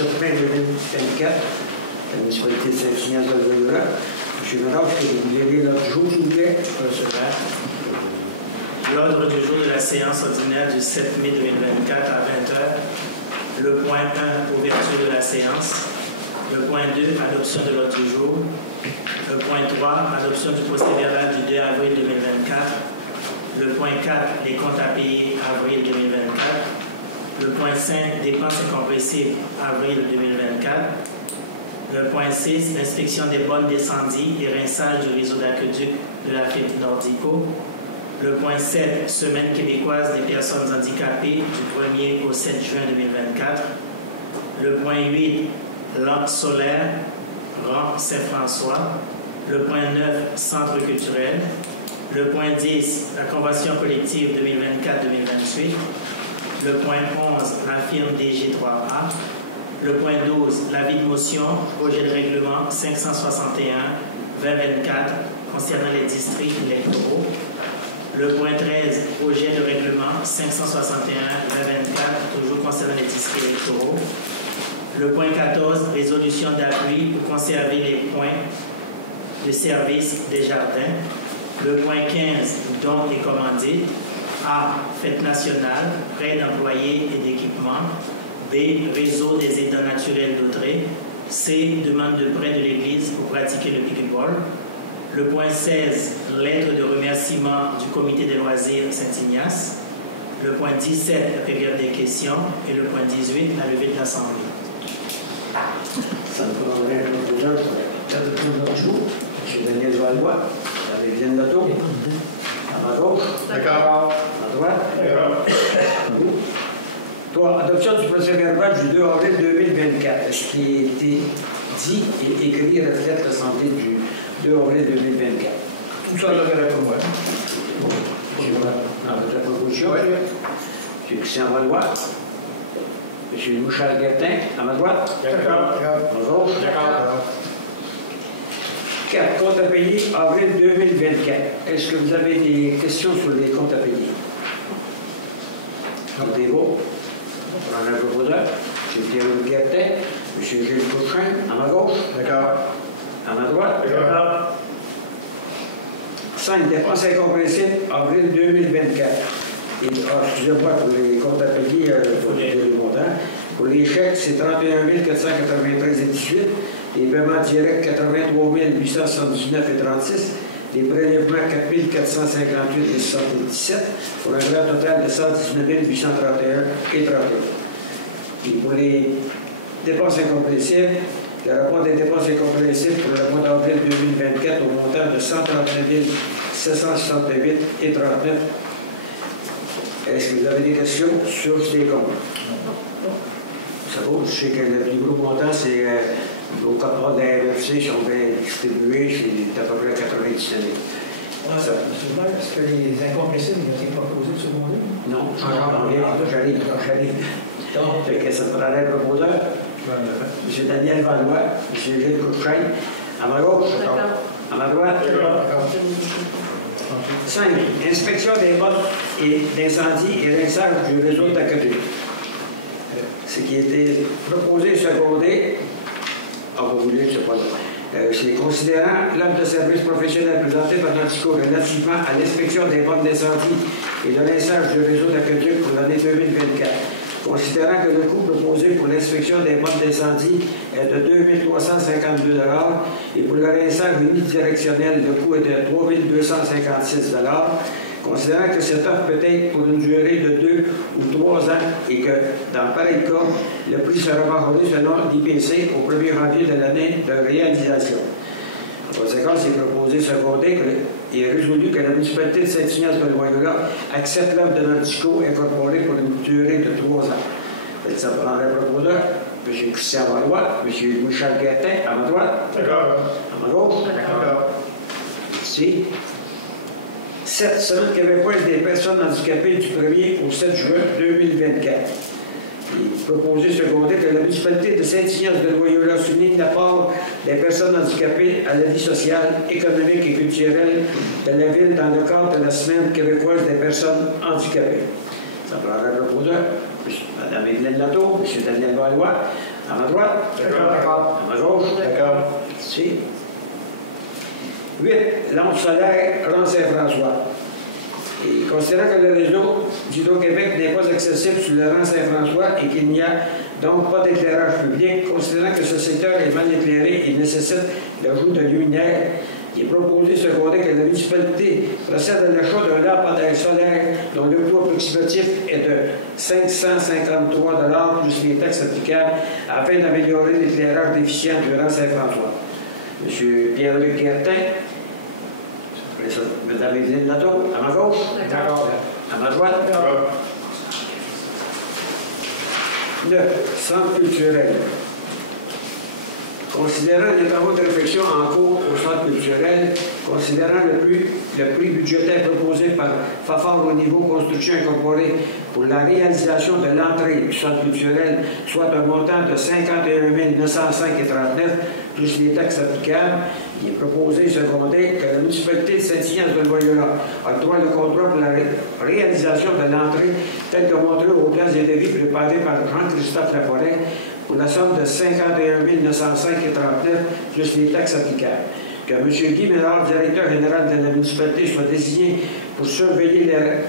7 mai 2024, la municipalité de Saint-Ignace-de-Loyola. M. Ménard, est-ce que vous voulez lire l'ordre du jour, s'il vous plaît? L'ordre du jour de la séance ordinaire du 7 mai 2024 à 20h. Le point 1, ouverture de la séance. Le point 2, adoption de l'ordre du jour. Le point 3, adoption du procès-verbal du 2 avril 2024. Le point 4, les comptes à payer avril 2024. Le point 5, dépenses incompressibles avril 2024. Le point 6, inspection des bornes d'incendie et rinçage du réseau d'aqueduc de la firme Nordico. Le point 7, semaine québécoise des personnes handicapées du 1er au 7 juin 2024. Le point 8, lampe solaire, rang Saint-François. Le point 9, centre culturel. Le point 10, la convention collective 2024-2028. Le point 11, la firme DG3A. Le point 12, l'avis de motion, projet de règlement 561-2024 concernant les districts électoraux. Le point 13, projet de règlement 561-2024, toujours concernant les districts électoraux. Le point 14, résolution d'appui pour conserver les points de service des jardins. Le point 15, dons et commandites. A, fête nationale, prêt d'employés et d'équipements. B, réseau des aidants naturels d'Audrey. C, demande de prêt de l'Église pour pratiquer le pickleball. Le point 16, lettre de remerciement du comité des loisirs Saint-Ignace. Le point 17, la période des questions. Et le point 18, la levée de l'Assemblée. Ça nous prendrait un autre jour. L'adoption de notre jour. M. Daniel Valois, vous avez bien de l'auto. À ma gauche. D'accord. À droite. D'accord. Vous. 3. Adoption du procès-verbal du 2 avril 2024. Ce qui a été dit et écrit reflète l'Assemblée du 2 avril 2024. Tout ça, j'avais la pour moi. Dans votre proposition, M. Christian Valois, M. Mouchard Guertin, à ma droite. D'accord. À ma gauche. D'accord. 4. Comptes à payer avril 2024. Est-ce que vous avez des questions sur les comptes à payer? Rendez-vous. On a un proposeur. M. Pierre Guertin, M. Gilles Couchin, à ma gauche. D'accord. À ma droite. D'accord. 5. Dépenses incompréhensibles, avril 2024. Et, excusez-moi, pour les comptes à payer, il faut dire le montant. Pour les chèques, c'est 31 493,18. Les paiements directs, 83 879,36. Les prélèvements, 4 458,77. Pour un grand total de 119 831,31. Et pour les dépenses incompréhensibles, le rapport des dépenses incompréhensibles pour le mois d'avril 2024 au montant de 139 768,39. Est-ce que vous avez des questions sur ces comptes? Ça vaut, je sais que le plus gros montant, c'est nos contrats de la RFC qui sont bien distribués, c'est à peu près 90 années. Est-ce que les incompressibles ont été proposés de ce moment-là? Non, j'arrive. Fait que ça prendrait le proposeur. M. Daniel Valois, M. Gilles Couchin, à ma gauche. À ma droite. 5. Inspection des bottes et d'incendie et rinçage du réseau d'aqueduc. Ce qui a été proposé et secondé, vous voulez, c'est pas là. C'est considérant l'offre de service professionnel présenté par Nordico relativement à l'inspection des bornes d'incendie et de rinçage du réseau d'aqueduc pour l'année 2024. Considérant que le coût proposé pour l'inspection des bornes d'incendie est de 2 352 $ et pour le rinçage unidirectionnel, le coût est de 3 256 $, considérant que cette offre peut être pour une durée de 2 ou 3 ans et que, dans pareil cas, le prix sera majoré selon l'IPC au 1er janvier de l'année de réalisation. En conséquence, il est proposé secondé qu'il est résolu que la municipalité de Saint-Ignace-de-Loyola accepte l'offre de Nordico incorporée pour une durée de 3 ans. Ça prendrait le proposeur, M. Christian Valois, M. Mouchard Guertin, à ma droite. D'accord. À ma gauche. D'accord. Merci. 7. Semaine québécoise des personnes handicapées du 1er au 7 juin 2024. Il est proposé secondé que la municipalité de Saint-Ignace-de-Loyola souligne l'apport des personnes handicapées à la vie sociale, économique et culturelle de la ville dans le cadre de la Semaine québécoise des personnes handicapées. Ça prendra le proposeur, Mme Hélène Latour, M. Daniel Valois, à À ma droite? D'accord. À ma gauche? D'accord. Si. 8. Lampe solaire, rang Saint-François. Et considérant que le réseau d'Hydro-Québec n'est pas accessible sur le rang Saint-François et qu'il n'y a donc pas d'éclairage public, considérant que ce secteur est mal éclairé et nécessite l'ajout de luminaires, il est proposé secondaire que la municipalité procède à l'achat d'un lampadaire solaire dont le coût approximatif est de 553 $ plus les taxes applicables afin d'améliorer l'éclairage déficient du rang Saint-François. M. Pierre-Luc Guertin, Mme Evelyne Latour, à ma gauche? D'accord. À ma droite? D'accord. 9. Centre culturel. Considérant les travaux de réflexion en cours au centre culturel, considérant le prix budgétaire proposé par Fafard au niveau construction incorporée pour la réalisation de l'entrée du centre culturel, soit un montant de 51 905,39 plus les taxes applicables, il est proposé secondaire que la municipalité de Saint-Ignace-de-Loyola octroie le contrat pour la réalisation de l'entrée tel que montré aux plans et devis préparés par Jean-Christophe Laforêt pour la somme de 51 905,39 plus les taxes applicables. Que M. Guy Ménard, directeur général de la municipalité, soit désigné pour surveiller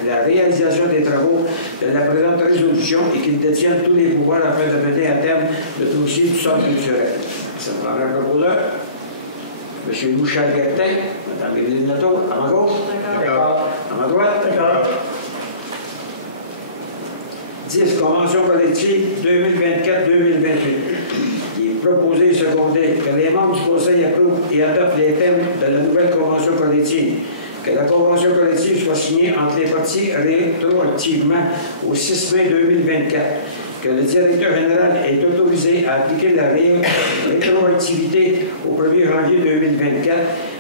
la réalisation des travaux de la présente résolution et qu'il détienne tous les pouvoirs afin de mener à terme le dossier du centre culturel. Ça me prendra un proposeur. M. Louchard Guertin, Mme Evelyne Latour, à ma gauche. D'accord. À ma droite. D'accord. 10. Convention collective 2024-2028. Il est proposé secondaire que les membres du Conseil approuvent et adoptent les thèmes de la nouvelle convention collective. Que la convention collective soit signée entre les parties rétroactivement au 6 mai 2024. Que le directeur général est autorisé à appliquer la rétroactivité au 1er janvier 2024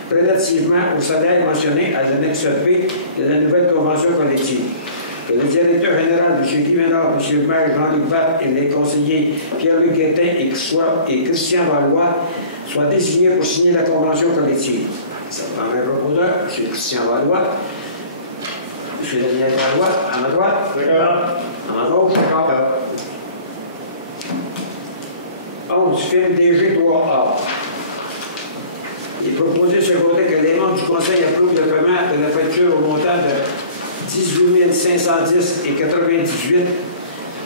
relativement au salaire mentionné à l'annexe B de la nouvelle convention collective. Que le directeur général, M. Guy Ménard, M. le maire Jean-Luc Batte et les conseillers Pierre-Luc Guettin et Christian Valois soient désignés pour signer la convention collective. Ça prend un proposeur, M. Christian Valois, M. Daniel Valois, à ma droite. D'accord. À ma gauche. D'accord. 11. Film DG 3A. Il est proposé secondaire que les membres du Conseil approuvent le paiement de la facture au montant de 18 510,98 $,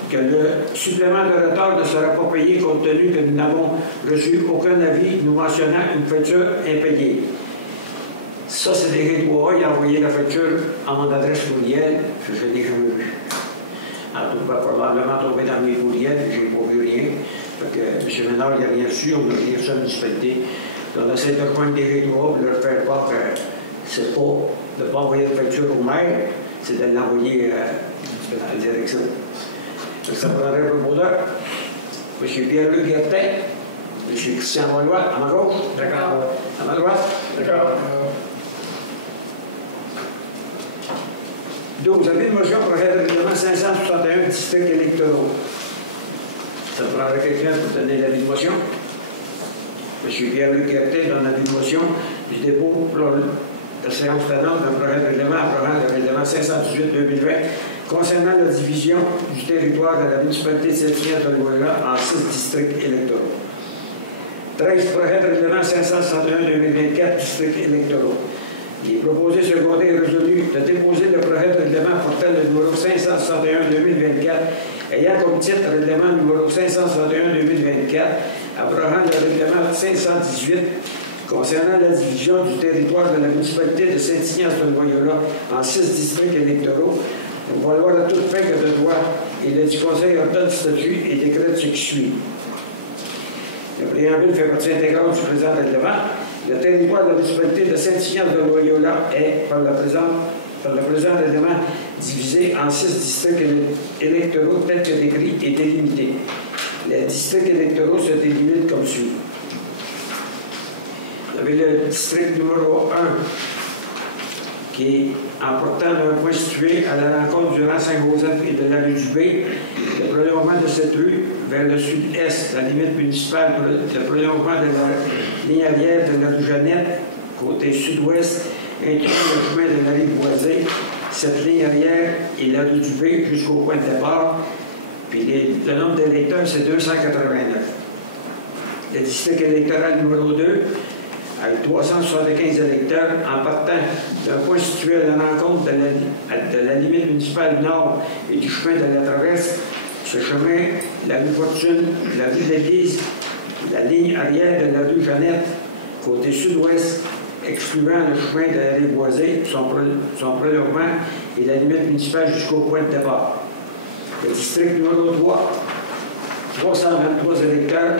que le supplément de retard ne sera pas payé compte tenu que nous n'avons reçu aucun avis nous mentionnant une facture impayée. Ça, c'est des droits. Il a envoyé la facture à mon adresse courriel, je ne l'ai jamais vu. En tout cas, probablement tombé dans mes courriels, je n'ai pas vu rien. Donc, M. Ménard, il n'a rien reçu, on n'a rien reçu à la municipalité. Donc, on essaie de rejoindre des droits pour leur faire part que c'est pas de ne pas envoyer de facture au maire, c'est de l'envoyer à la direction. Donc, ça prendrait un proposeur. M. Pierre-Luc Guertin, M. Christian Valois, à ma gauche. D'accord. À ma droite. D'accord. 12. Avis de motion pour projet de règlement 561 districts électoraux. Ça prendrait quelqu'un pour donner l'avis de motion. M. Pierre-Luc Guertin donne l'avis de motion du dépôt pour la séance tenante d'un projet de règlement approuvant le règlement 518-2020 concernant la division du territoire de la municipalité de Saint-Ignace-de-Loyola en 6 districts électoraux. 13. Projet de règlement 561-2024 districts électoraux. Il est proposé secondaire et résolu de déposer le projet de règlement portant le numéro 561-2024 ayant comme titre règlement numéro 561-2024 approuvant le règlement 518 concernant la division du territoire de la municipalité de Saint-Ignace-de-Loyola en 6 districts électoraux pour valoir à toute fin que de droit et le du Conseil ordonne statut et décrète ce qui suit. Le préambule fait partie intégrante du présent règlement. Le territoire de la municipalité de Saint-Ignace-de-Loyola est, par le présent règlement, divisé en 6 districts électoraux tels que décrits et délimités. Les districts électoraux se délimitent comme suit. Vous avez le district numéro 1, qui est en portant d'un point situé à la rencontre du rang Saint-Joseph et de la rue du B, le prolongement de cette rue vers le sud-est, la limite municipale, le prolongement de la ligne arrière de la rue Jeannette, côté sud-ouest, incluant le chemin de la rue Boisée, cette ligne arrière et la rue du B jusqu'au point de départ, puis le nombre d'électeurs, c'est 289. Le district électoral numéro 2, avec 375 électeurs, en partant d'un point situé à la rencontre de la limite municipale nord et du chemin de la traverse, ce chemin, la rue Fortune, la rue de l'Église, la ligne arrière de la rue Jeannette, côté sud-ouest, excluant le chemin de la rue Boisée, son prolongement et la limite municipale jusqu'au point de départ. Le district numéro 3, 323 électeurs,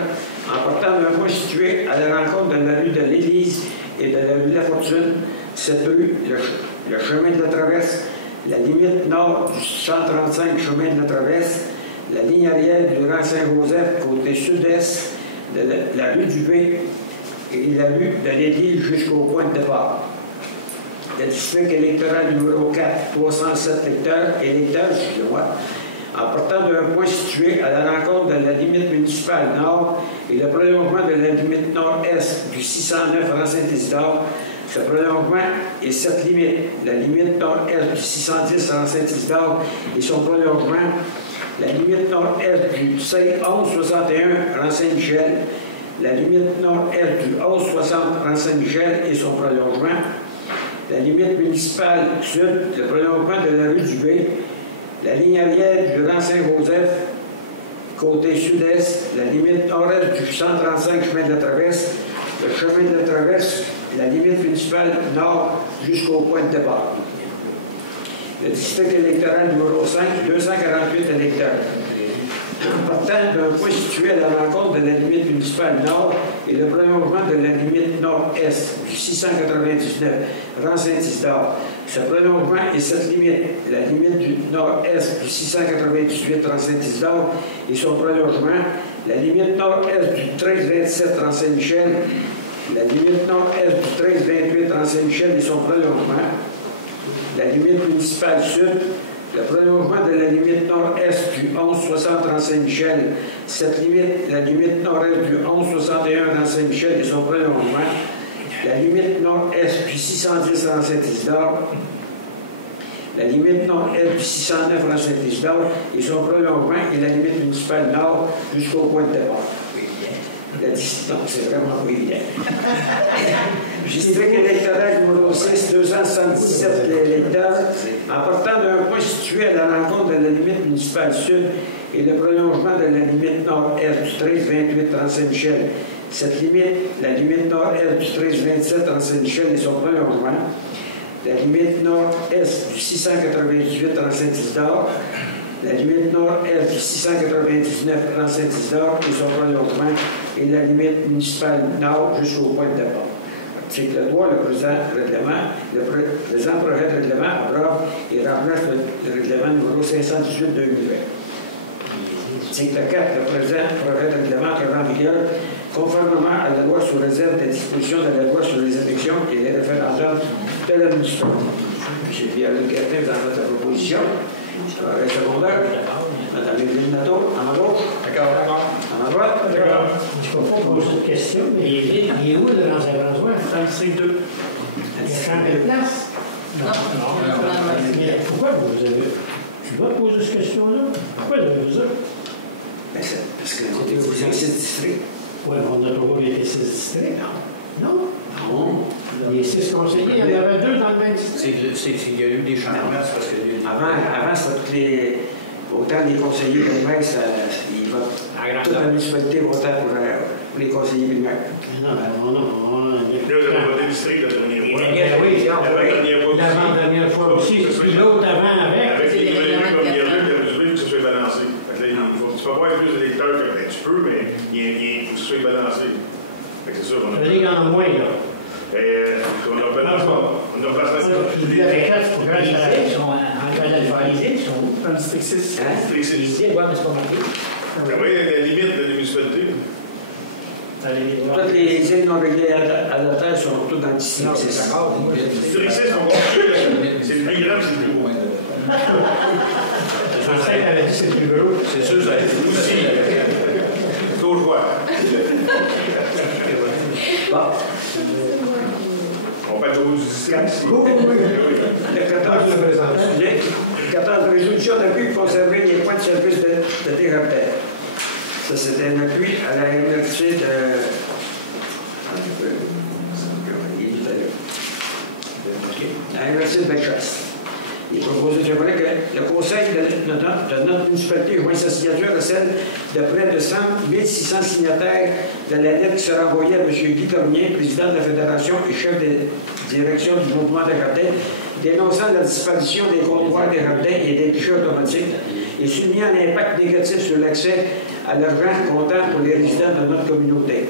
en partant d'un point situé à la rencontre de la rue de l'Église et de la rue de la Fortune, cette rue, le chemin de la Traverse, la limite nord du 135 chemin de la Traverse, la ligne arrière du rang Saint-Joseph, côté sud-est de la rue du V et la rue de l'Église jusqu'au point de départ. Le district électoral numéro 4, 307 électeurs, en partant d'un point situé à la rencontre de la limite municipale nord et le prolongement de la limite nord-est du 609 rang Saint-Isidore, ce prolongement et cette limite, la limite nord-est du 610 rang Saint-Isidore et son prolongement, la limite nord-est du 1161 rang Saint-Michel, la limite nord-est du 1160 rang Saint-Michel et son prolongement, la limite municipale sud, le prolongement de la rue du B, la ligne arrière du rang Saint-Joseph, côté sud-est, la limite nord-est du 135 chemin de la Traverse, le chemin de la Traverse, la limite municipale nord jusqu'au point de départ. Le district électoral numéro 5, 248 électeurs. En partant d'un point situé à la rencontre de la limite municipale nord et le prolongement de la limite nord-est du 699 rang Saint-Isidore. Ce prolongement et cette limite, la limite du nord-est du 698 rang Saint-Isidore et son prolongement, la limite nord-est du 1327 rang Saint-Michel, la limite nord-est du 1328 rang Saint-Michel et son prolongement, la limite municipale sud, le prolongement de la limite nord-est du 1160 rang Saint-Michel, cette limite, la limite nord-est du 1161 rang Saint-Michel et son prolongement, la limite nord-est du 610 rang Saint-Isidore, la limite nord-est du 609 rang Saint-Isidore et son prolongement et la limite municipale nord jusqu'au point de départ. Non, c'est vraiment pas évident. District électoral numéro 6, 277 électeurs, en partant d'un point situé à la rencontre de la limite municipale sud et le prolongement de la limite nord-est du 1328 rang Saint-Michel. Cette limite, la limite nord-est du 1327 rang Saint-Michel et son prolongement, la limite nord-est du 698 rang Saint-Isidore, la limite nord-est du 699 rang Saint-Isidore et son prolongement, et la limite municipale nord jusqu'au point de départ. Article 3, le présent projet de règlement approve et remplace le règlement numéro 518-2020. Article 4, le présent projet de règlement entre en vigueur conformément à la loi sous réserve des dispositions de la loi sur les élections et les référendums de la municipalité. M. Pierre-Luc Gertin dans votre proposition. Arrêt secondaire. Madame Evelyne Nadeau, à ma gauche. D'accord. À ma droite. D'accord. Je ne peux pas poser cette question, mais il est où le rang Saint-François? Dans le district 2. Il y a changé de place? Non. Mais pourquoi vous avez... Je dois poser cette question-là. Pourquoi vous avez ça? Ben, parce que vous avez 6 districts. Oui, mais on n'a pas été 6 districts. Non. Non. Les 6 conseillers, il y en avait 2 dans le même district. Il y a eu des changements, c'est parce que... Avant c'était autant les conseillers primaires, toute la municipalité votait pour les conseillers primaires. Non, on a... Là, vous avez voté district la dernière fois. Oui, L'avant-dernière fois aussi. Puis l'autre avant avec. Avec les élus comme il y a eu, il faut que ce soit balancé. Tu peux pas avoir plus d'électeurs que tu peux, mais il faut que ce soit balancé. C'est sûr. Ça veut dire qu'il y en a moins, là. On a balancé. On a balancé. Les îles sont où? Dans le district 6. Les îles, Oui, mais c'est pas marqué. oui, la limite de la municipalité. Toutes les îles non réglées à la terre sont toutes dans le district 6. Le district 6, on va c'est le plus grand, c'est le plus beau. Je sais qu'elle a dit c'est plus gros. C'est sûr, ça a été Aussi. Faut le voir. Bon. On fait le tour du district. Le 14 résolution d'appui pour conserver les points de service de thérapie. Ça, c'était un appui à la MRC de... À la MRC de Bellechasse. Il proposait que le conseil de notre municipalité joint sa signature à celle de près de 1600 signataires de la lettre qui sera envoyée à M. Guy Cormier, président de la Fédération et chef de direction du mouvement des jardins, dénonçant la disparition des comptoirs des jardins et des guichets automatiques et soulignant l'impact négatif sur l'accès à l'argent comptant pour les résidents de notre communauté.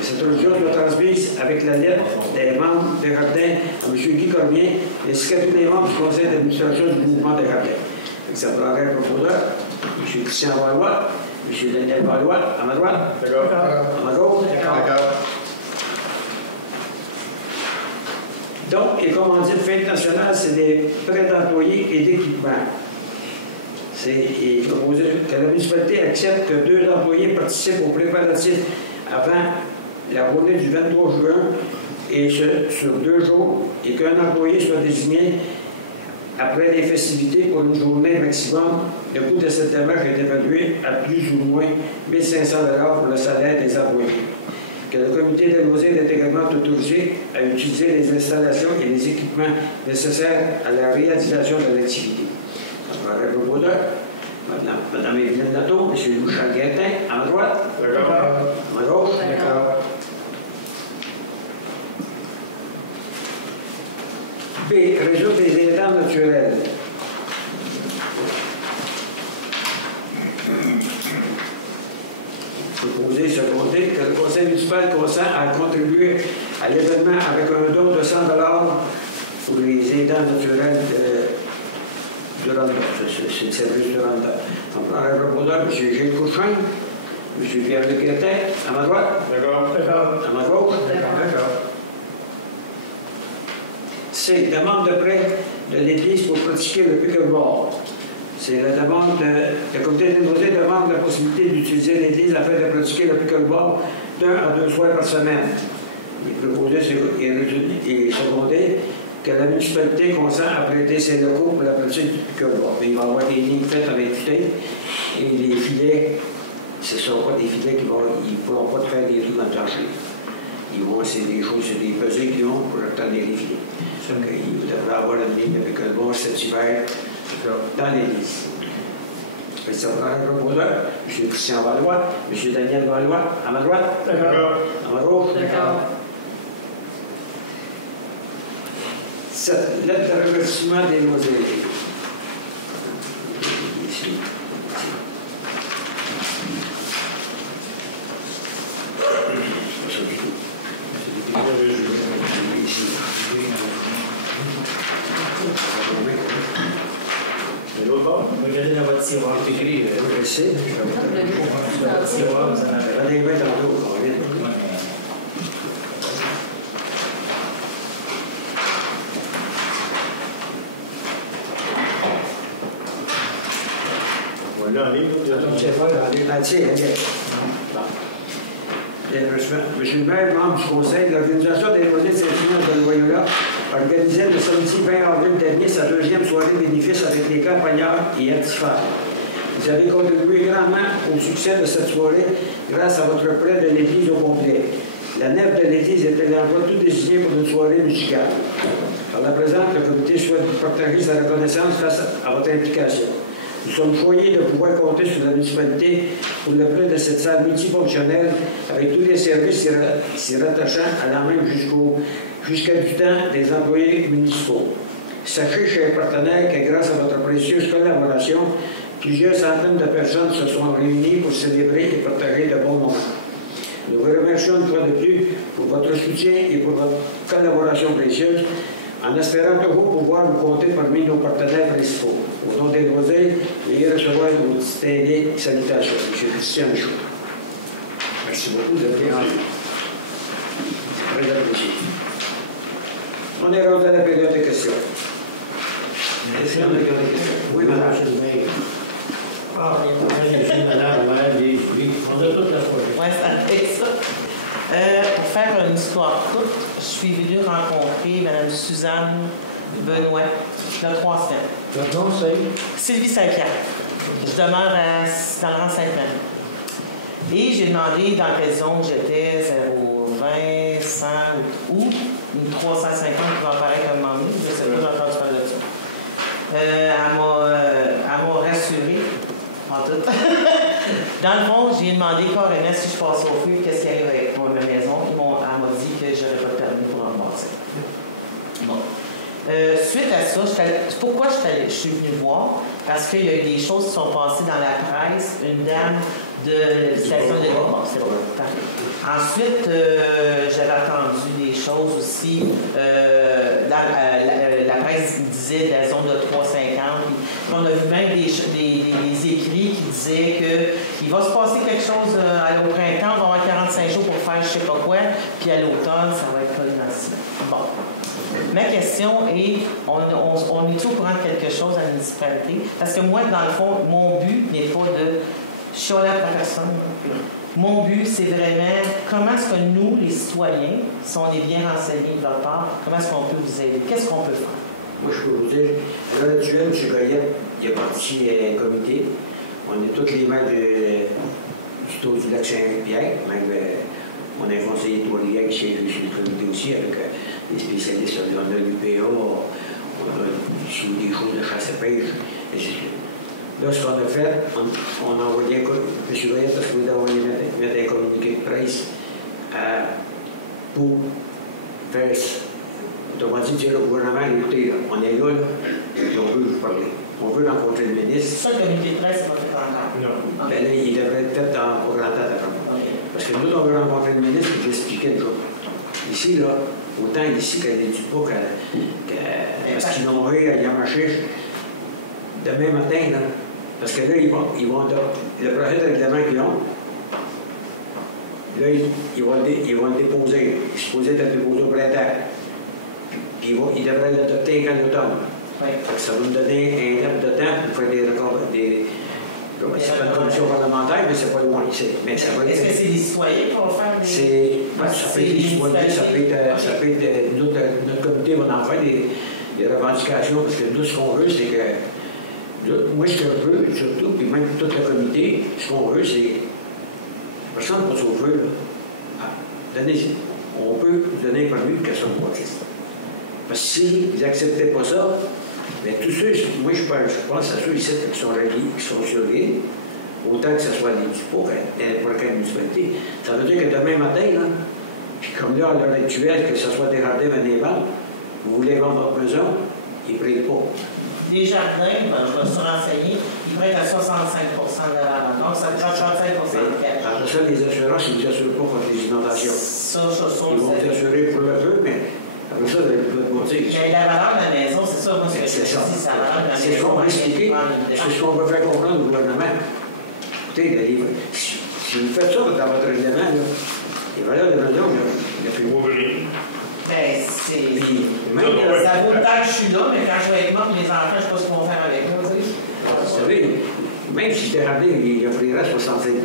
Et cette résolution soit transmise avec la lettre des membres des jardins à M. Guy Cormier ainsi qu'à tous les membres du conseil d'administration du mouvement des jardins. Ça prendrait un proposeur, M. Christian Valois, M. Daniel Valois, à ma droite. D'accord. À ma gauche. D'accord. Donc, les commandites fêtes nationales, c'est des prêts d'employés et d'équipements. Il est proposé que la municipalité accepte que 2 employés participent aux préparatifs avant la journée du 23 juin et sur 2 jours, et qu'un employé soit désigné après les festivités pour une journée maximum. Le coût de cette démarche est évalué à plus ou moins 1 500 $ pour le salaire des employés. Que le comité de loisirs est également autorisé à utiliser les installations et les équipements nécessaires à la réalisation de l'activité. Le proposeur, Mme Evelyne Nadeau, M. Louis-Charles Guintin, à ma droite. D'accord. À ma gauche. D'accord. B. Réseau des aidants naturels. Proposé, secondé, que le conseil municipal consent à contribuer à l'événement avec un don de 100 $ pour les aidants naturels de Rwanda. C'est le service de Rwanda. On prend un proposeur, M. Gilles Couchon, M. Pierre-Luc Guintin, à ma droite. D'accord. À ma gauche. D'accord. C'est demande de prêt de l'Église pour pratiquer le pickleball. C'est la demande le comité des loisirs demande la possibilité d'utiliser l'Église afin de pratiquer le pickleball d'1 à 2 soirs par semaine. Il est proposé et secondé que la municipalité consent à prêter ses locaux pour la pratique du pickleball. Il va y avoir des lignes faites avec du tape et les filets, ce ne sont pas des filets qui ne pourront pas faire des trous dans le plancher. C'est des choses, c'est des pesées qu'ils ont pour attendre les filets. Donc, il devrait avoir une ligne de pickleball cet hiver dans l'Église. Ça prend un proposeur, M. Christian Valois, M. Daniel Valois, à ma droite. D'accord. À ma gauche. D'accord. Cette lettre de remerciement des loisirs. Ici. Regardez dans votre tiroir. C'est écrit. Je sais. Dans votre tiroir, vous en avez. Allez, mettre dans l'eau, quand même. On l'a en ligne. Monsieur le maire, membre du conseil, l'organisation des loisirs de Saint-Ignace de Loyola organisait le samedi 20 avril dernier sa 2e soirée bénéfice avec les campagnards et Antifa. Vous avez contribué grandement au succès de cette soirée grâce à votre prêt de l'Église au complet. La nef de l'Église était l'endroit tout désigné pour une soirée musicale. Par la présente, le comité souhaite vous partager sa reconnaissance face à votre implication. Nous sommes choyés de pouvoir compter sur la municipalité pour le prêt de cette salle multifonctionnelle avec tous les services s'y rattachant à la même jusqu'à du temps des employés municipaux. Sachez, chers partenaires, que grâce à votre précieuse collaboration, plusieurs centaines de personnes se sont réunies pour célébrer et partager de bons moments. Nous vous remercions une fois de plus pour votre soutien et pour votre collaboration précieuse, en espérant toujours pouvoir vous compter parmi nos partenaires principaux. Au nom des loisirs, veuillez recevoir nos distinguées salutations. M. Christian Michaud. Merci beaucoup de venir en Très apprécié. On est rendu à la période de questions. Est-ce qu'on a des questions? Oui, madame. Ah, madame, oui, on a toute la fois. Oui, ça fait ça. Pour faire une histoire courte, je suis venue rencontrer Mme Suzanne Benoît il y a 3 semaines. Votre nom, c'est? Sylvie Saint-Pierre. Je demeure dans le rang Sainte-Marie. Et j'ai demandé dans quelle zone j'étais, 0,20, 100 ou une 350 qui va apparaître à un moment donné. Je ne sais pas, j'ai entendu parler de ça. Elle m'a rassurée, en tout. Dans le fond, j'ai demandé carrément si je passais au feu, qu'est-ce qui arrive avec ma maison. Elle m'a dit que je n'aurais pas de permis pour en passer. Bon. Suite à ça, pourquoi je suis venue voir? Parce qu'il y a eu des choses qui sont passées dans la presse. Une dame de station de bon, c'est bon, parfait. Ensuite, j'avais entendu des choses aussi. La presse disait de la zone de 350. On a vu même des écrits qui disaient qu'il va se passer quelque chose au printemps, on va avoir 45 jours pour faire je ne sais pas quoi, puis à l'automne, ça va être collé dans le ciel. Bon. Ma question est, on est au courant de quelque chose à la municipalité? Parce que moi, dans le fond, mon but n'est pas de chialer à personne. Mon but, c'est vraiment comment est-ce que nous, les citoyens, si on est bien renseignés de votre part, comment est-ce qu'on peut vous aider? Qu'est-ce qu'on peut faire? Moi, je peux vous dire, à l'heure actuelle, M. Goyette, il a parti un comité. On est tous les maires du taux du lac Saint-Pierre. Même, on a un conseiller de Trois-Rivières qui est sur le comité aussi avec des spécialistes. On a l'UPA, on a des choses de chasse et pêche. Là, ce qu'on a fait, on a envoyé, M. Goyette a souhaité mettre un communiqué de presse pour faire. Autrement dit, dire au gouvernement, écoutez, on est là, et on veut vous parler. On veut rencontrer le ministre. Ça, le comité de presse, c'est pas fait encore. Non. Ben là, il devrait être peut-être pour l'entendre après moi. Parce que nous, on veut rencontrer le ministre et lui expliquer une chose. Ici, là, autant ici qu'à l'Édupo, parce qu'ils l'ont eu à Yamachiche, demain matin, là, parce que là, ils vont le projet de règlement qu'ils ont, là, ils vont le déposer. Ils sont supposés être déposés au printemps. Puis ils devraient l'adopter quand l'automne. Oui. Ça va nous donner un laps de temps pour faire c'est pas une commission parlementaire, mais c'est pas loin ici. Est-ce que c'est des citoyens qui vont faire des... Ça peut être des citoyens, ça peut être notre comité va en faire des revendications, parce que nous, ce qu'on veut, c'est que moi, ce que je veux, surtout, puis même tout le comité, ce qu'on veut, c'est personne ne passe au feu, là. On peut donner un permis de personne ne passe. Parce que s'ils n'acceptaient pas ça, bien, tous ceux, moi je pense à ceux ici qui sont reliés, qui sont surveillés, autant que ce soit des dupôts pour la municipalité. Ça veut dire que demain matin, là, puis comme là, à l'heure actuelle, que ce soit des jardins ou des ventes, vous voulez vendre votre maison, ils ne prêtent pas. Les jardins, je me suis renseigné, ils prêtent à 65 de la vente. Donc, ça prend 35 de cash. Après ça, les assurances, ils ne vous assurent pas contre les inondations. Ils vont vous assurer pour le feu, mais après ça, vous allez votre motif. Mais la valeur de la maison, c'est ça, moi, ce que je dis, c'est la valeur de la maison. C'est ce qu'on veut expliquer. C'est ce qu'on veut faire comprendre au gouvernement. Écoutez, si vous faites ça dans votre règlement, les valeurs de la maison, il y a plus de mots. Ben, c'est. Même ça vaut le temps que je suis là, mais quand je vais être mort, les enfants, je ne sais pas ce qu'ils vont faire avec moi. Vous savez, même si c'était ramené, il offrirait 65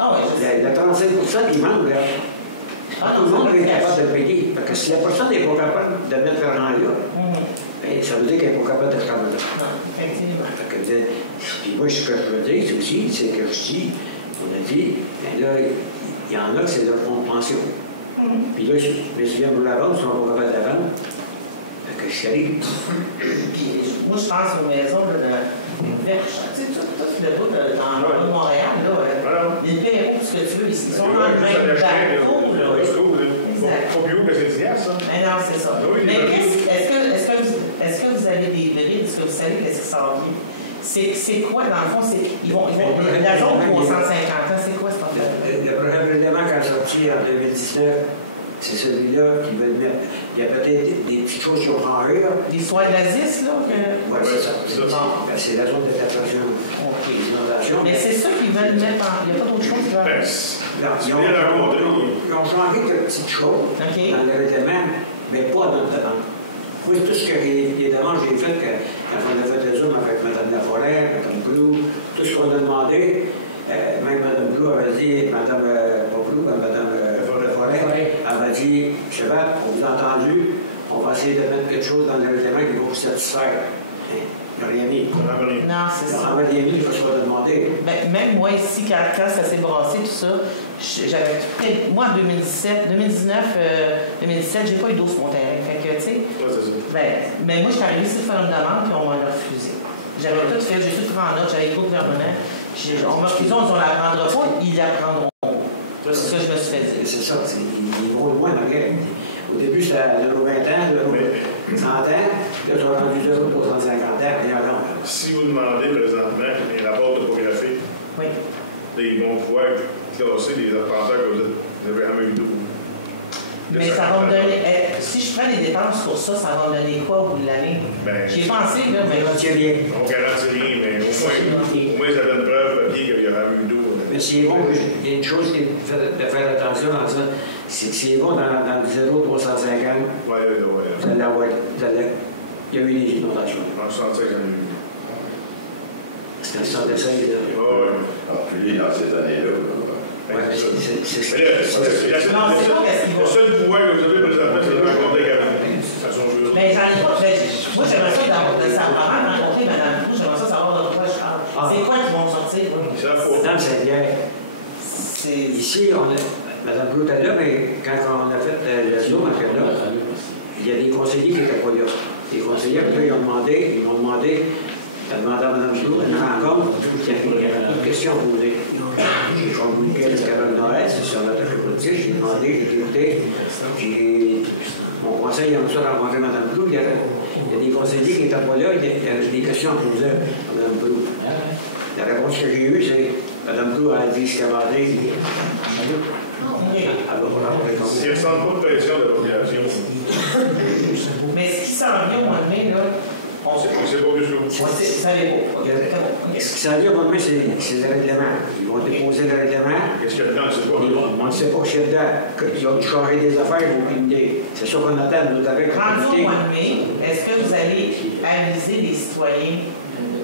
Ah oui, je sais. Le 35 il manque, là. Tout le monde est capable de le payer. Parce que si la personne n'est pas capable de mettre l'argent là, ben, ça veut dire qu'elle n'est pas capable de travailler là. Non, effectivement. Puis moi, ce que je veux dire, c'est aussi, c'est que je dis, on a dit, ben là, il y en a que c'est leur fonds de pension. Puis là, je me souviens pour la vente, ils ne sont pas capables de la vendre. Fait que je arrive. Moi, je pense aux maisons de Verche. Tu sais, tout le bout dans le de Montréal, là, les Pérou, ce que tu veux, ils sont dans le même bateau. Pas plus haut que c'est hier, ça. Mais non, c'est ça. Mais est-ce que vous avez des brides? Est-ce que vous savez qu'est-ce qui s'en vient? C'est quoi, dans le fond? Ils vont la zone pour 150 ans, c'est quoi cette affaire? Le premier élément qui a sorti en 2019, c'est celui-là qui veut mettre. Il y a peut-être des petites choses qui ont changé. L'histoire de la ZIS, là? Oui, c'est ça. C'est la zone d'adaptation des inondations. Mais c'est ça qu'ils veulent mettre en. Il n'y a pas d'autre chose qui va. Ils ont changé de petites choses dans le règlement, mais pas dans notre demande. Moi, tout ce que les demandes que j'ai faites, quand on a fait le Zoom avec Mme Laforêt, Mme Blou, tout ce qu'on a demandé, même Mme Blou avait dit, Mme Laforêt, elle m'a dit, Cheval, on vous a entendu, on va essayer de mettre quelque chose dans le règlement qui va vous satisfaire. Il n'a rien mis. Non, c'est Il ça. n'a rien mis, il faut se faire demander. Ben, même moi ici, quand ça s'est brassé, tout ça, j'avais moi en 2017, 2017, j'ai pas eu d'eau sur mon terrain. Fait que, tu sais, Ouais, c'est ça. mais moi, je suis arrivé ici, faire une demande, puis on m'a refusé. J'avais tout fait, j'ai tout pris en note, j'avais écrit au gouvernement. On m'a refusé, on dit on la prendra pas, ils la prendront. C'est ce que je me suis fait dire. C'est ça, ils vont loin dans la guerre. Au début, c'était 0,20 ans, 100 ans, là, tu as rendu 0 pour 150 ans, et non. Si vous demandez présentement les rapports topographiques, Oui. là, ils vont pouvoir classer les arpenteurs que vous avez jamais eu d'eau. Mais ça va me donner. Si je prends les dépenses pour ça, ça va me donner quoi au bout de l'année? Ben, J'y ai pensé, là, mais. On tient rien. on ne garantit rien, mais au moins, ça donne preuve papier qu'il y aura eu d'eau. Mais c'est bon, il y a une chose qui de faire attention dans ça, c'est que c'est bon dans le 0,350, Voilà. vous allez avoir, il y a eu des inondations. En 65, j'en ai eu. C'était un 116, là. Ouais. Puis dans ces années-là. Ouais, mais c'est Mais là, Non, c'est pas qu'est-ce qu'il va. le seul pouvoir que vous avez présentement, c'est de rencontrer Gabin. À son bureau. Mais j'en ai pas. Moi, j'aimerais ça de savoir, avant de rencontrer Mme Proulx, j'aimerais ça savoir de quoi je parle. C'est quoi qui vont me sortir? C'est la faute. Madame Saint-Pierre, C'est. ici, on a, Mme Blou était là, mais quand on a fait le zoom à là, il y a des conseillers qui n'étaient pas là. Les conseillers, puis là, ils m'ont demandé à Mme Blou une rencontre, il y avait une question à poser. J'ai communiqué avec Carole Noël, c'est sur notre politique, j'ai demandé, j'ai écouté, mon conseil a ça rencontré Mme Blou, il y a des conseillers qui n'étaient pas là, il y avait des questions à poser à Mme Blou. La réponse que j'ai eue, c'est Mme Blou a dit ce qu'elle m'a dit. Alors, on a répondu. S'ils ne ressentent pas de pression de la population, Mais ce qui s'en vient au mois de mai, là, on c'est pas plus que vous. ça savez pas. Ce qui s'en vient au mois de mai, c'est le règlement. Ils vont déposer le règlement. Qu'est-ce qu'il y a dedans, c'est pas. On ne sait pas qu'il y a dedans. Ils ont changé des affaires, ils n'ont aucune idée. C'est ça qu'on attend, nous, avec la Rendu au communauté. mois de mai, est-ce que vous allez aviser les citoyens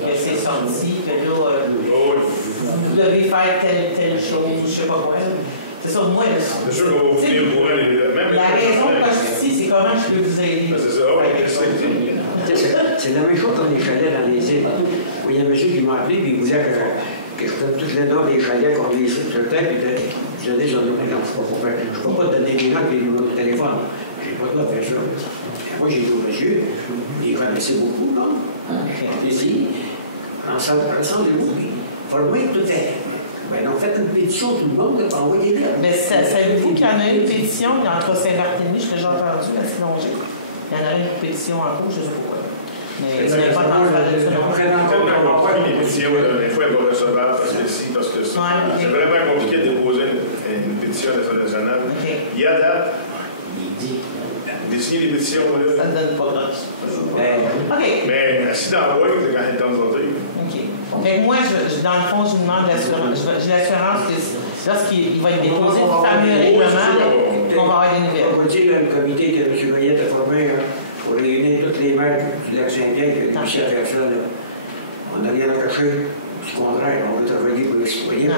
que c'est sorti, que là, vous devez faire telle chose, je sais pas quoi? C'est ça, moi, C'est sûr qu'on va vous tenir au courant, même la raison que je suis ici, c'est comment je peux vous aider. C'est ça, oui. C'est la même chose qu'on les chalets dans les îles. Il y a un monsieur qui m'a appelé et il voulait que je donne tous les noms des chalets qu'on les sur le tête et je donner son numéro. Non, je ne peux pas te donner des noms et des numéros de téléphone. Je n'ai pas le droit de faire ça. Moi, j'ai dit au monsieur, il connaissait beaucoup, non? J'ai dit, ensemble-vous, formez tout est. Ben non, faites une pétition, tout le monde, envoyez-les. Mais savez-vous qu'il y en a une pétition entre Saint-Barthélemy, je l'ai déjà entendu, à Silongé. Il y en a une pétition en cours, je ne sais pas pourquoi. Mais vous n'avez pas entendu parler de ça, non? Tellement compris les pétitions, des fois, elles vont recevoir parce que c'est vraiment compliqué de déposer une pétition à l'Assemblée nationale. Il y a date. D'essayer des pétitions, là. Ça ne donne pas de OK. Mais assis dans la boîte, c'est quand il est temps de voter. OK. Fait que moi, dans le fond, je vous demande l'assurance. J'ai l'assurance que lorsqu'il va être déposé du fameux règlement, qu'on va avoir des nouvelles. On va dire le comité que M. Goyette a formé pour réunir tous les maires du lac Saint-Pierre qui ont réussi à faire ça. Là. On n'a rien à cacher. Du contraire, on veut travailler pour les citoyens.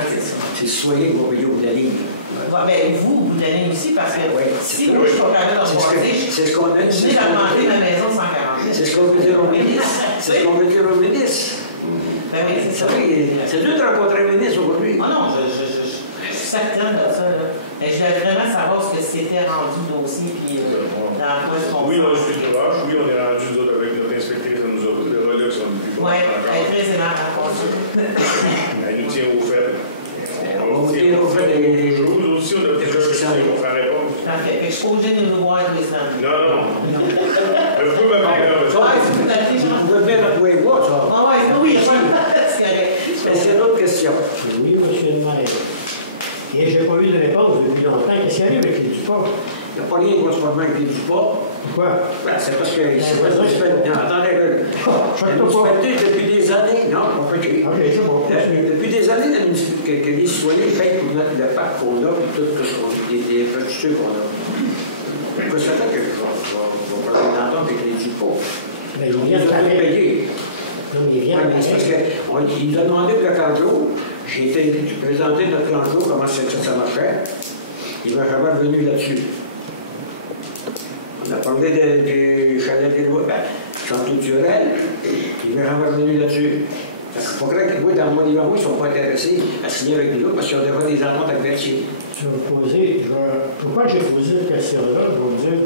C'est les citoyens qui vont payer au bout de la ligne. Ben, vous donnez aussi parce que si moi, je suis pas capable de reposer, c'est ce qu'on a. je vais augmenter ma maison 140 000. C'est ce qu'on veut dire au ministre. C'est ce qu'on veut dire au ministre. Ben oui, c'est ça. C'est dur de rencontrer un ministre aujourd'hui. Ah non, je suis certaine de ça. Là. Mais je voulais vraiment savoir ce que c'était rendu le dossier puis dans quoi est-ce qu'on Oui, on est proche. Oui, on est rendu nous autres avec notre inspectrice, nous autres, les relais qui sont les plus oui, elle est très aimable à part ça. Elle nous tient au fait. On vous tient au fait des jours. Nous aussi, on a plusieurs questions qu'on fait répondre. Parfait. Fait que je suis pas obligée de nous voir tous les semaines. Non. Vous pouvez m'appeler quand même. Ouais, c'est tout à fait. Vous pouvez bien appuyer voir, ça. Ah ouais, oui, c'est correct. Est-ce qu'il y a d'autres questions? Oui, monsieur le maire. Et je n'ai pas eu de réponse depuis longtemps. Qu'est-ce qu'il y a avec les Dupont? Il n'y a pas rien qui va se former avec les Dupont. Pourquoi? Ben, c'est parce que attendez, depuis des années, non, on peut dire. OK, c'est bon. Depuis des années que les citoyens payent pour notre le parc qu'on a, et tout les infrastructures qu'on a. C'est ça que je vais parler d'entendre avec les Dupont. Mais Ils il ont vient de payer. Non, mais il vient Oui, mais c'est parce qu'ils ont demandé le plan jour. J'ai présenté notre plan jour, comment ça marchait. Il m'a jamais revenu là-dessus. On a parlé du chalet des lois. Ben, Chanteau Turel, il m'est revenu là-dessus. Parce qu'il faudrait que, moi, dans mon niveau, ils ne sont pas intéressés à signer avec nous parce qu'ils ont déjà des ententes avec Berthier. Je vais vous poser, pourquoi j'ai posé cette question-là, je vais vous dire,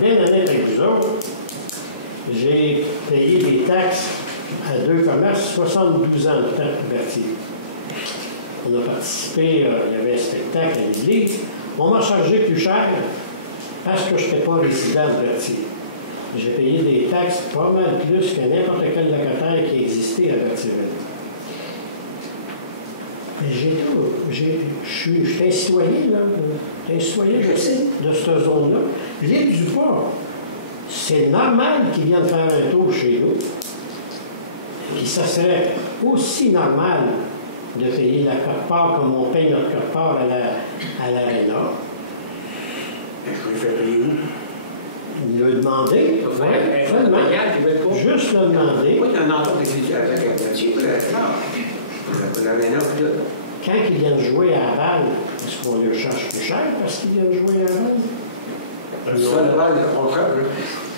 bien honnête avec vous autres, j'ai payé des taxes à deux commerces 72 ans de temps pour Berthier. On a participé, il y avait un spectacle à l'église. On m'a chargé plus cher parce que je n'étais pas résident de Berthier. J'ai payé des taxes pas mal plus que n'importe quel locataire qui existait à Berthierville. Mais je suis un citoyen, là. Un citoyen de cette zone-là. L'île du Port, c'est normal qu'ils viennent faire un tour chez nous. Et ça serait aussi normal de payer la quote-part comme on paye notre quote-part à l'Arena. Je vais faire payer où? Le demander, juste le demander. Oui, il y a un entente avec Berthier pour l'Arena. Quand ils viennent jouer à Laval, est-ce qu'on leur charge plus cher parce qu'ils viennent jouer à Laval? Ça, Laval, on charge.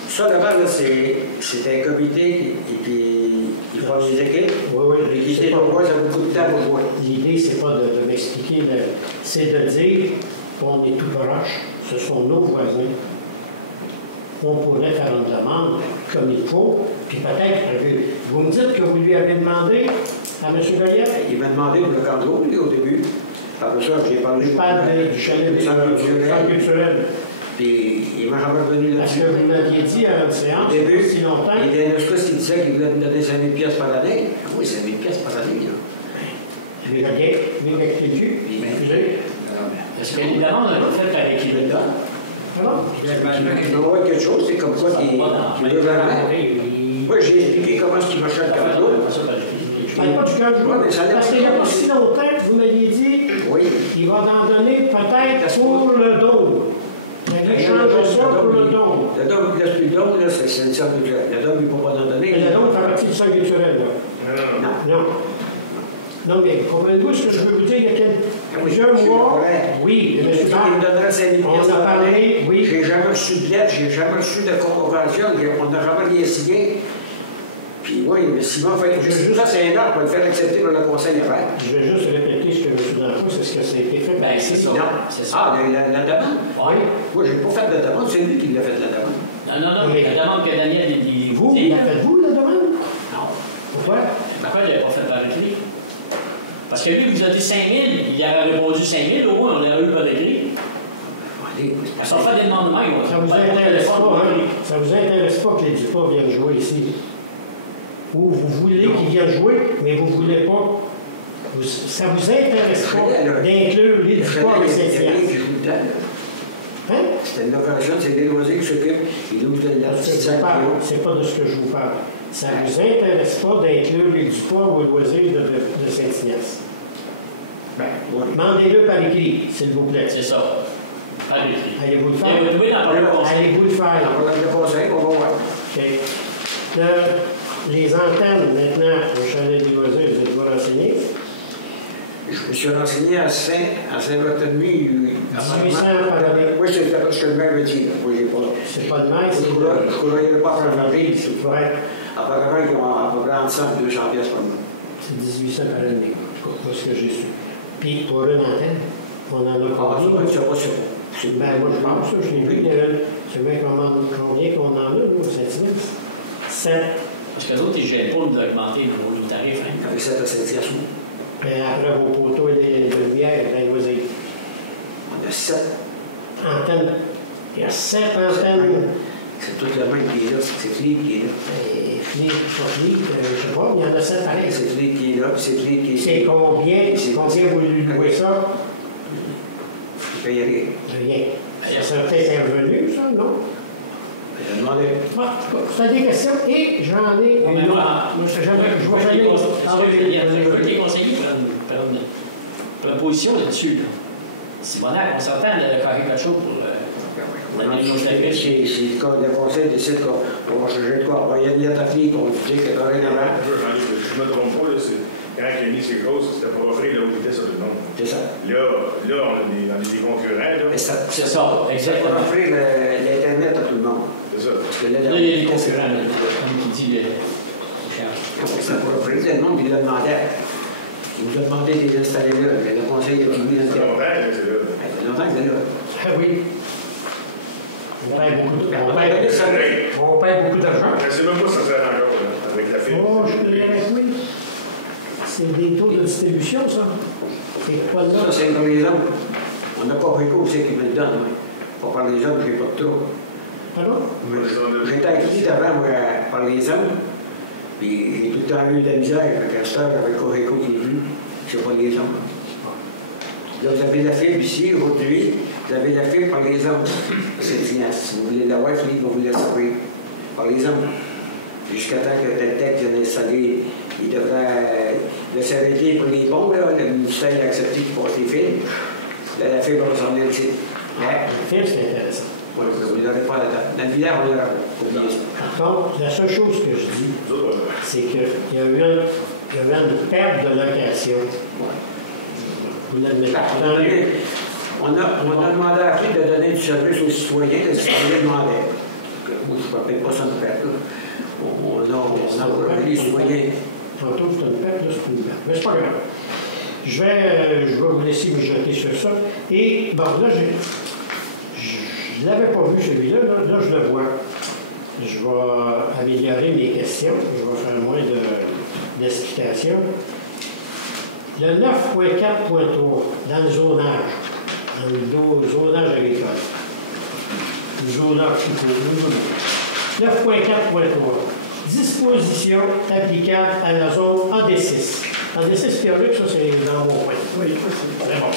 Ça, Laval, c'est un comité qui forme des équipes. Oui. L'idée, ça vaut beaucoup de temps pour jouer. L'idée, c'est pas de m'expliquer, c'est de dire qu'on est tout proche, ce sont nos voisins. On pourrait faire une demande comme il faut, puis peut-être, vous me dites que vous lui avez demandé à M. Goyette? Il m'a demandé pour le Candro, lui, au début. Après ça, j'ai parlé. Je parle du chalet du centre culturel. Puis il m'a revenu Parce là-dessus. que vous m'aviez dit à une séance, Au début, si longtemps. il y a une chose qui disait qu'il voulait me donner 5 000 piastres par année. Ah oui, 5 000 piastres par année, là. Je vais regarder, excusez. Est-ce que les demandes ont été faites avec qui le donne? Pardon? Il envoie quelque chose, c'est comme quoi qu'il veut vraiment. Moi, j'ai expliqué comment est-ce qu'il m'achète le Candro. Je ne parle pas du cœur du mais ça parce qu'il n'y a pas si longtemps que vous m'aviez dit Oui. qu'il va en donner peut-être pour le don. Il a changé ça pour le don. Le don, il ne laisse plus le don, là, c'est le centre culturel. Le don, il ne peut pas en donner. Mais le don fait partie du centre culturel, là. Non. Non, mais comprenez-vous ce que je veux vous dire? Il y a plusieurs mois, oui, Il me donnerait 5 000 on a parlé, oui. J'ai jamais reçu de lettre, j'ai jamais reçu de convocation, on n'a jamais rien signé. Puis oui, mais Simon fait ça, c'est un ordre pour le faire accepter par le conseil d'affaires. Je vais juste répéter ce que M. Danfou, c'est ce que ça a été fait. Ben, c'est ça. Non. C'est ça. Ah, la demande? Oui. Moi, j'ai pas fait de demande, c'est lui qui l'a fait la demande. Non, mais la demande que Daniel il Vous, dit. la faites-vous, la demande? Non. Pourquoi? Pourquoi il n'avait pas fait par écrit? Parce que lui, il vous a dit 5 000, il avait répondu 5 000, au moins, on l'aurait eu par écrit. Ça fait des demandes de même. Ça vous intéresse pas, hein? Ça vous intéresse pas que les Dupont viennent jouer ici? Ou vous voulez qu'ils viennent jouer, mais vous ne voulez pas. Ça vous intéresse pas d'inclure les Dupont et Saint-Hyacinthe? Hein? C'est une occasion, c'est des loisirs qui s'occupent. Il nous donne la petite salle. C'est pas de ce que je vous parle. Ça ne vous intéresse pas d'inclure les Dupont aux loisirs de Saint-Ignace? Ben, demandez-le par écrit, s'il vous plaît. C'est ça. Par écrit. Allez-vous le faire? Allez-vous le faire? On va le conseil, on va voir. OK. Les antennes, maintenant, au chalet des loisirs, vous êtes-vous renseigné? Je me suis renseigné à Saint-Barthélemy. 1800 par année. Oui, c'est ce que le maire me dit. Oui, j'ai pas. C'est pas le maire, c'est Je ne croyais pas faire un prix. Ouais. Apparemment, ils ont à peu près entre 100 et 200 pièces par mois. C'est 1800 par année. C'est ce que j'ai su. Puis pour une antenne, on en a Ah, combien? c'est pas sûr. Ben, moi, je pense, je l'ai vu. C'est bien combien qu'on en a, nous, au Saint-Ignace? 7. Parce que l'autre, ils ne gênent pas d'augmenter nos tarifs. Hein. Avec 7 à 7 pièces. Mais après vos poteaux et les lumières, les loisirs. On a 7. Antennes. Il y a 7 antennes. C'est toute la main qui est là. C'est Philippe qui est là. Philippe, je sais pas, il y en a 7 pareils. C'est Philippe qui est là. C'est Philippe qui est là. C'est combien vous lui louez ça? Il paye rien. Rien. Ça serait peut-être un revenu, ça, non? Il a demandé. C'est des questions et j'en ai une autre. Moi, je vais aller Je veux que les conseillers prennent une position là-dessus. Si Monac, on s'entend de faire quelque chose pour nos services. Si le conseil décide qu'on va changer de quoi, il y a une lettre à fille qu'on dit que dorénavant. Je ne me trompe pas, quand il a mis ces choses, c'était pour offrir la haute vitesse à tout le monde. C'est ça. Là, on a des concurrents. C'est ça, pour exactement. offrir l'Internet à tout le monde. C'est c'est ça. Parce que Là, il y a des concurrents, là, comme tu dis, ça pourrait prendre le monde, puis il a demandé. Il nous a demandé de les installer là. Mais le conseil a mis dans le Ça fait longtemps que c'est là. Ça fait longtemps que c'est là. Ah oui. On paye beaucoup On paye beaucoup d'argent. Je ne sais même pas si ça sert encore, là, avec la fille. Oh, je te dirais oui. C'est des taux de distribution, ça. C'est quoi Ça, là? c'est comme les hommes. On n'a pas Rico aussi qui me le donne. Pas par les hommes, j'ai pas de trop. Pardon? J'ai été acquis avant moi, par les hommes. Puis j'ai tout le temps eu de la misère avec la sœur, avec Coreco qui est venu. Je sais pas les hommes. Là, vous avez la fibre ici, aujourd'hui. Vous avez la fibre par les hommes. C'est bien. Si vous voulez l'avoir, Philippe va vous la sauver. Par les hommes. Jusqu'à temps que tel texte vienne installer, il devrait s'arrêter pour les bons, là. Le ministère a accepté qu'il passe les fils. La fibre va s'en aller ici. Le film, c'est intéressant. Oui, vous n'aurez pas la date. Dans le village, on l'aura oublié ça. Par contre, la seule chose que je dis, c'est qu'il y a eu une perte de location. Vous l'admettez. On a demandé à qui de donner du service aux citoyens, les citoyens demandaient. Moi, je ne peut-être pas ça une perte, là. On a encouragé les citoyens. Tantôt, c'est une perte, là, c'est une perte. Mais c'est pas grave. Je vais vous laisser mijoter sur ça. Et, bon, là, je ne l'avais pas vu celui-là, là, je le vois. Je vais améliorer mes questions, je vais faire moins d'explications. Le 9.4.3, dans le zonage, dans le zonage agricole. Le zonage tout court. 9.4.3, disposition applicable à la zone AD6. AD6 théorique, ça c'est dans mon coin. Oui, c'est bon.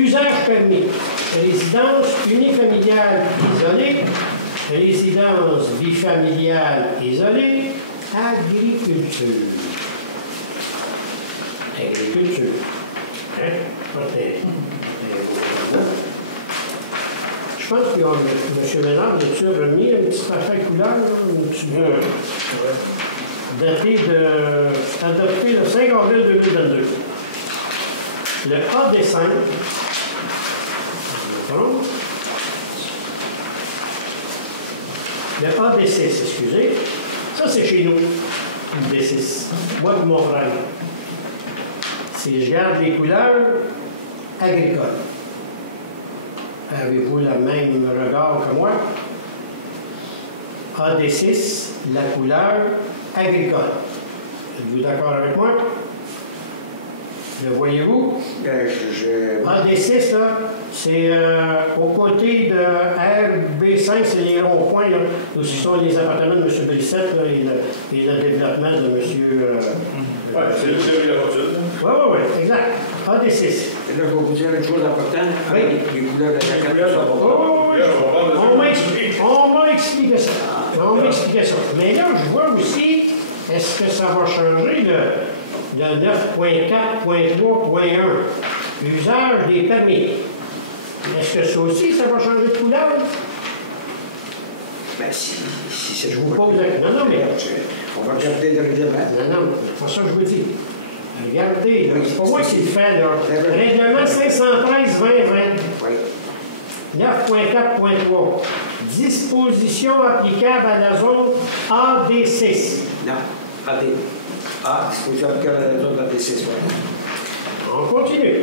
Usage permis. Résidence unifamiliale isolée, résidence bifamiliale isolée, agriculture. Agriculture. Hein? Pas terrible. Je pense que M. Ménard, tu as remis une petite affaire couleur, une petite adoptée le 5 avril 2022. Le AD5. Le AD6, excusez. Ça, c'est chez nous, le D6. Moi et mon frère. Si je garde les couleurs agricoles, avez-vous le même regard que moi? AD6, la couleur agricole. Êtes-vous d'accord avec moi? Le voyez-vous? AD6, là, c'est aux côtés de RB5, c'est les ronds-points, là, où ce sont les appartements de M. Brissette là, et le développement de M. Oui, c'est le la voiture. Oui, exact. AD6. Et là, je vais vous dire une chose importante. Oui. Les couleurs de la carte. On va expliquer ça. On va expliquer ça. Mais là, je vois aussi, est-ce que ça va changer le 9.4.3.1, usage des permis. Est-ce que ça aussi, ça va changer de couleur? Ben, si c'est Je vous pose la question. Non, mais... On va regarder le règlement. Non, c'est pas ça que je vous dis. Regardez, là, c'est pas moi qui le fais, là. Règlement 513-2020. Oui. 9.4.3. Disposition applicable à la zone AD6. Non, AD. Disposition applicable à la zone AD6, oui. On continue.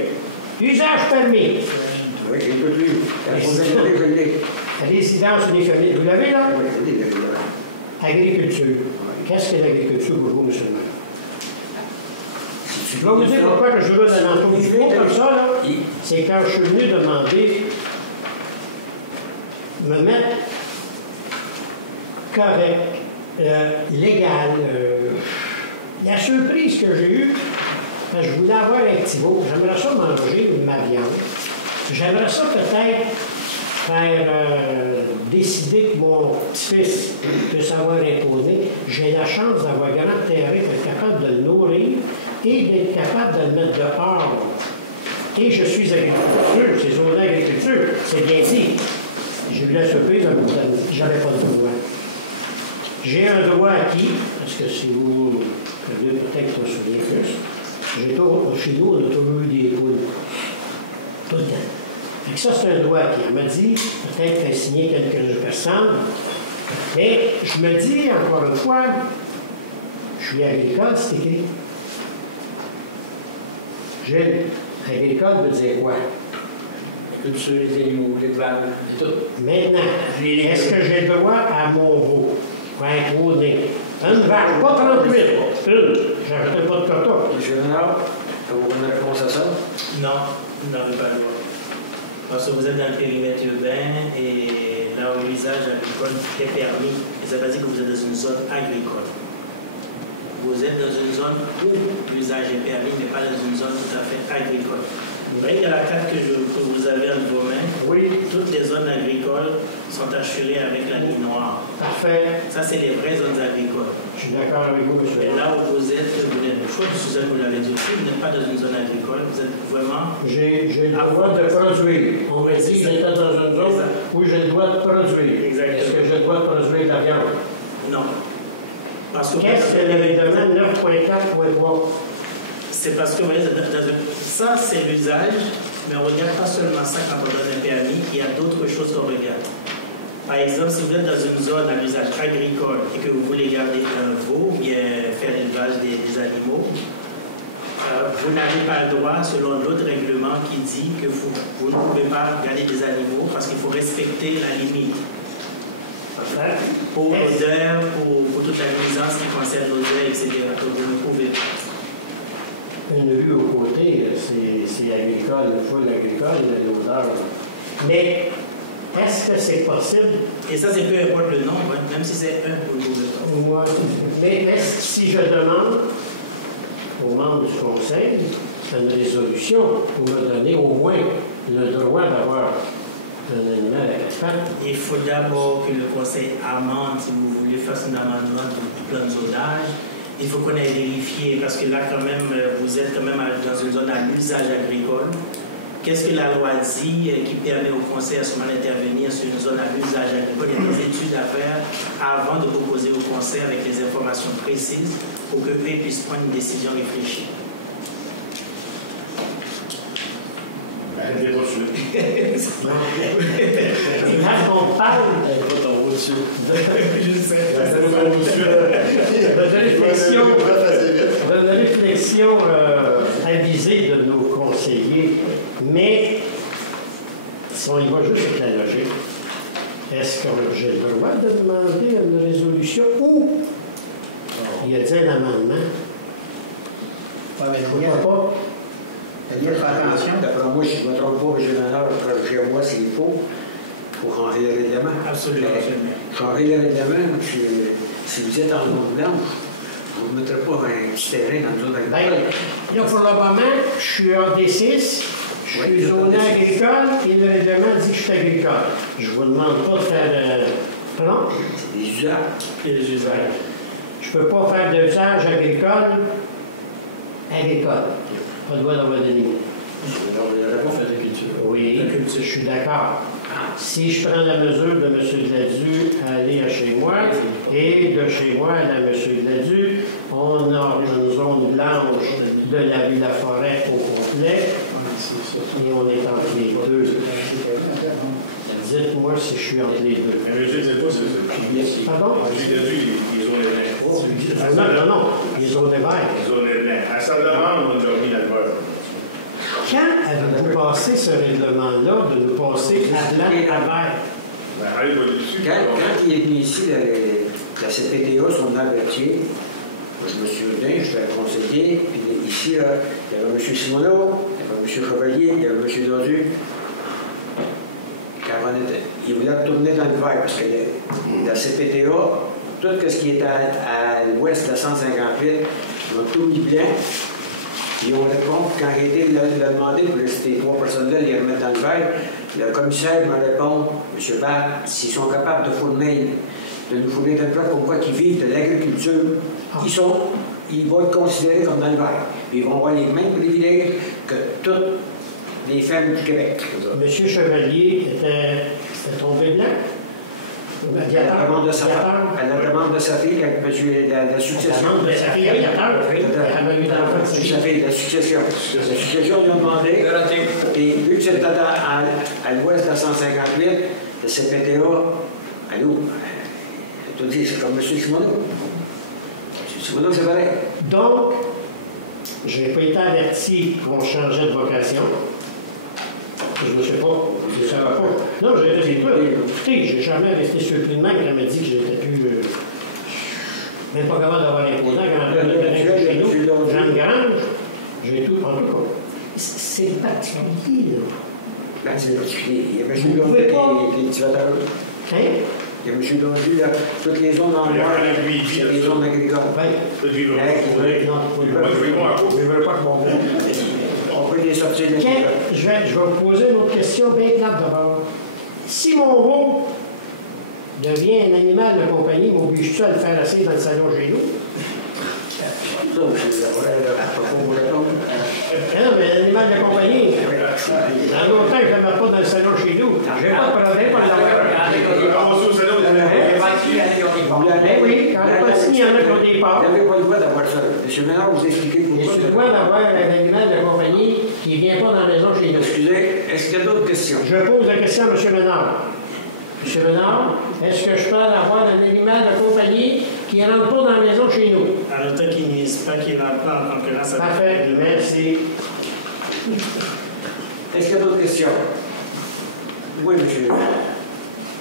Usage permis. Oui, j'ai tout lu. Résidence unifamiliale. Vous l'avez, là? Oui, je l'ai. Agriculture. Qu'est-ce que l'agriculture pour vous, M. le maire? Je vais vous dire pourquoi que je veux dans l'entour du pot comme ça, là. C'est quand je suis venu demander me mettre correct, légal. La surprise que j'ai eue, quand je voulais avoir un petit veau, j'aimerais ça manger ma viande. J'aimerais ça peut-être faire décider que mon petit-fils peut savoir imposer. J'ai la chance d'avoir un grand terrain pour être capable de le nourrir et d'être capable de le mettre dehors. Et je suis agriculteur, c'est zone d'agriculture, c'est bien dit. J'ai eu la surprise, j'avais pas de droit. J'ai un droit acquis, parce que si vous avez peut-être pas souvenir plus, chez nous, on a toujours eu des poules. Tout le temps. Fait que ça, c'est un droit qui m'a dit, peut-être qu'elle a signé quelques personnes, mais je me dis, encore une fois, je suis agricole, c'est écrit. Gilles, agricole veut dire quoi? Culture, les animaux, l'élevage, et tout. Maintenant, est-ce que j'ai le droit à mon veau? Un gros nez. Une vache, pas 38. Une. J'ajoutais pas de quota. M. Renard, avez-vous une réponse à ça? Non, vous n'avez pas le droit. Parce que vous êtes dans le périmètre urbain et là où l'usage agricole est permis, et ça veut dire que vous êtes dans une zone agricole. Vous êtes dans une zone où l'usage est permis, mais pas dans une zone tout à fait agricole. Vous voyez qu'il y a la carte que vous avez entre vos mains. Oui. Toutes les zones agricoles sont assurées avec la ligne noire. Parfait. Ça, c'est les vraies zones agricoles. Je suis d'accord avec vous, M. Et là où vous êtes, vous n'êtes pas, Suzanne, vous l'avez dit aussi, vous n'êtes pas dans une zone agricole, vous êtes vraiment... J'ai le droit de produire. On m'a dit que j'étais dans une zone où j'ai le droit de produire. Exactement. Est-ce que j'ai le droit de produire de la viande? Non. Parce que Qu'est-ce que le règlement 9.4.3? c'est parce que, vous voyez, ça, c'est l'usage, mais on ne regarde pas seulement ça quand on donne un permis, il y a d'autres choses qu'on regarde. Par exemple, si vous êtes dans une zone à l'usage agricole et que vous voulez garder un veau, bien faire l'élevage des animaux, vous n'avez pas le droit, selon l'autre règlement qui dit que vous ne pouvez pas garder des animaux parce qu'il faut respecter la limite. Pour l'odeur, pour toute la nuisance qui concerne l'odeur, etc. Donc vous ne pouvez pas. Une vue au côté, c'est agricole, full agricole, l'odeur. Mais est-ce que c'est possible? Et ça, c'est peu importe le nombre, hein, même si c'est un, vous ne pouvez pas. Moi, mais est-ce que si je demande aux membres du Conseil une résolution pour me donner au moins le droit d'avoir un animal à quatre pattes? Il faut d'abord que le Conseil amende, si vous voulez, fasse un amendement du plan de zonage. Il faut qu'on aille vérifier, parce que là, quand même, vous êtes quand même dans une zone à l'usage agricole. Qu'est-ce que la loi dit qui permet au Conseil à ce moment d'intervenir sur une zone à l'usage agricole? Il y a des études à faire avant de proposer au Conseil avec les informations précises pour qu'eux puissent prendre une décision réfléchie. Quand on parle de réflexion avisée de nos conseillers, mais si on y va juste avec la logique, est-ce que j'ai le droit de demander une résolution ou il y a dit un amendement? Il n'y a pas. Il faut faire attention. D'après moi, si je ne me trompe pas, M. Renard, chez moi, s'il faut, pour changer le règlement. Absolument. Changer le règlement, si vous êtes en zone blanche, vous ne mettrez pas un petit terrain dans le zone agricole. Là, pour le moment, je suis en D6, je suis zoné agricole et le règlement dit que je suis agricole. Je ne vous demande pas de faire pardon? C'est des usages. Et les usages. Je ne peux pas faire d'usage agricole. Pas le droit d'avoir des limites. Oui, je suis d'accord. Si je prends la mesure de M. Gladu à aller à chez moi, et de chez moi à M. Gladu, on a une zone blanche de la ville La Forêt au complet, et on est entre les deux. Dites-moi si je suis entre les deux. Mais M. Gladu, c'est... Pardon? M. Gladu, il est zoné blanc. Non, il est zoné vert. Il est zoné blanc. À sa demande, on a mis la peur. Quand avez-vous passé ce règlement-là de nous passer à blanc à vert? Ben, allez, va dessus. Quand il est venu ici, la CPTA, son averti, je me souviens, j'étais conseiller, puis ici, il y avait M. Simoneau, il y avait M. Chevalier, il y avait M. Dodu. Il voulait retourner dans le vert, parce que la CPTA, tout ce qui est à l'ouest de la 158, ils ont tout mis blanc. Ils ont répondu, quand j'ai l'a demandé pour ces trois personnes-là les remettre dans le vert, le commissaire me répond, M. Barre, s'ils sont capables de nous fournir un plat pour quoi qu'ils vivent de l'agriculture, ils vont être considérés comme dans le vert. Ils vont avoir les mêmes privilèges que toutes les femmes du Québec. M. Chevalier était tombé blanc? la demande de sa fille, la succession. La demande de sa fille aviateur, oui. Elle avait eu d'enfants de sa Sa fille, la succession. La succession, ils ont demandé. Et vu que c'était à l'ouest de la 158, le CPTA, allô, je te dis, c'est comme M. Simoneau. M. Simoneau, c'est pareil. Donc, je n'ai pas été averti qu'on changeait de vocation. Je ne sais pas. Je ne savais pas. Non, j'ai resté tout. Écoutez, j'ai jamais resté surpris de même quand elle m'a dit que j'étais plus. Même pas capable d'avoir imposant quand on a chez nous. Jean Grange, j'ai tout. En tout cas, c'est particulier, là. Ben, c'est particulier. Il y a M. Dondu qui est cultivateur. Hein? Il y a M. Dondu, là, toutes les zones en noir, c'est les zones agricoles. Oui. Ils ne veulent pas que mon on peut les sortir de l'agriculture. Je vais vous poser une autre question bien plate d'abord. Si mon veau devient un animal de compagnie, m'oblige-tu à le faire assis dans le salon chez nous? Ça, c'est la pas vous répondre. Non, mais l'animal de compagnie, dans longtemps que je ne le mets pas dans le salon chez nous, j'ai pas de problème pour l'avoir. Oui, quand on passe, il y en a qui ont des parts. Vous n'avez pas le droit d'avoir ça. M. Ménard, vous expliquez pourquoi. J'ai le droit d'avoir un animal de compagnie qui ne vient pas dans la maison chez nous. Excusez, est-ce qu'il y a d'autres questions? Je pose la question à M. Ménard. M. Ménard, est-ce que je peux avoir un animal de compagnie qui ne rentre pas dans la maison chez nous? En autant qu'il n'y ait pas, qu'il n'entre pas en concurrence avec Parfait, merci. Est-ce qu'il y a d'autres questions? Oui, monsieur.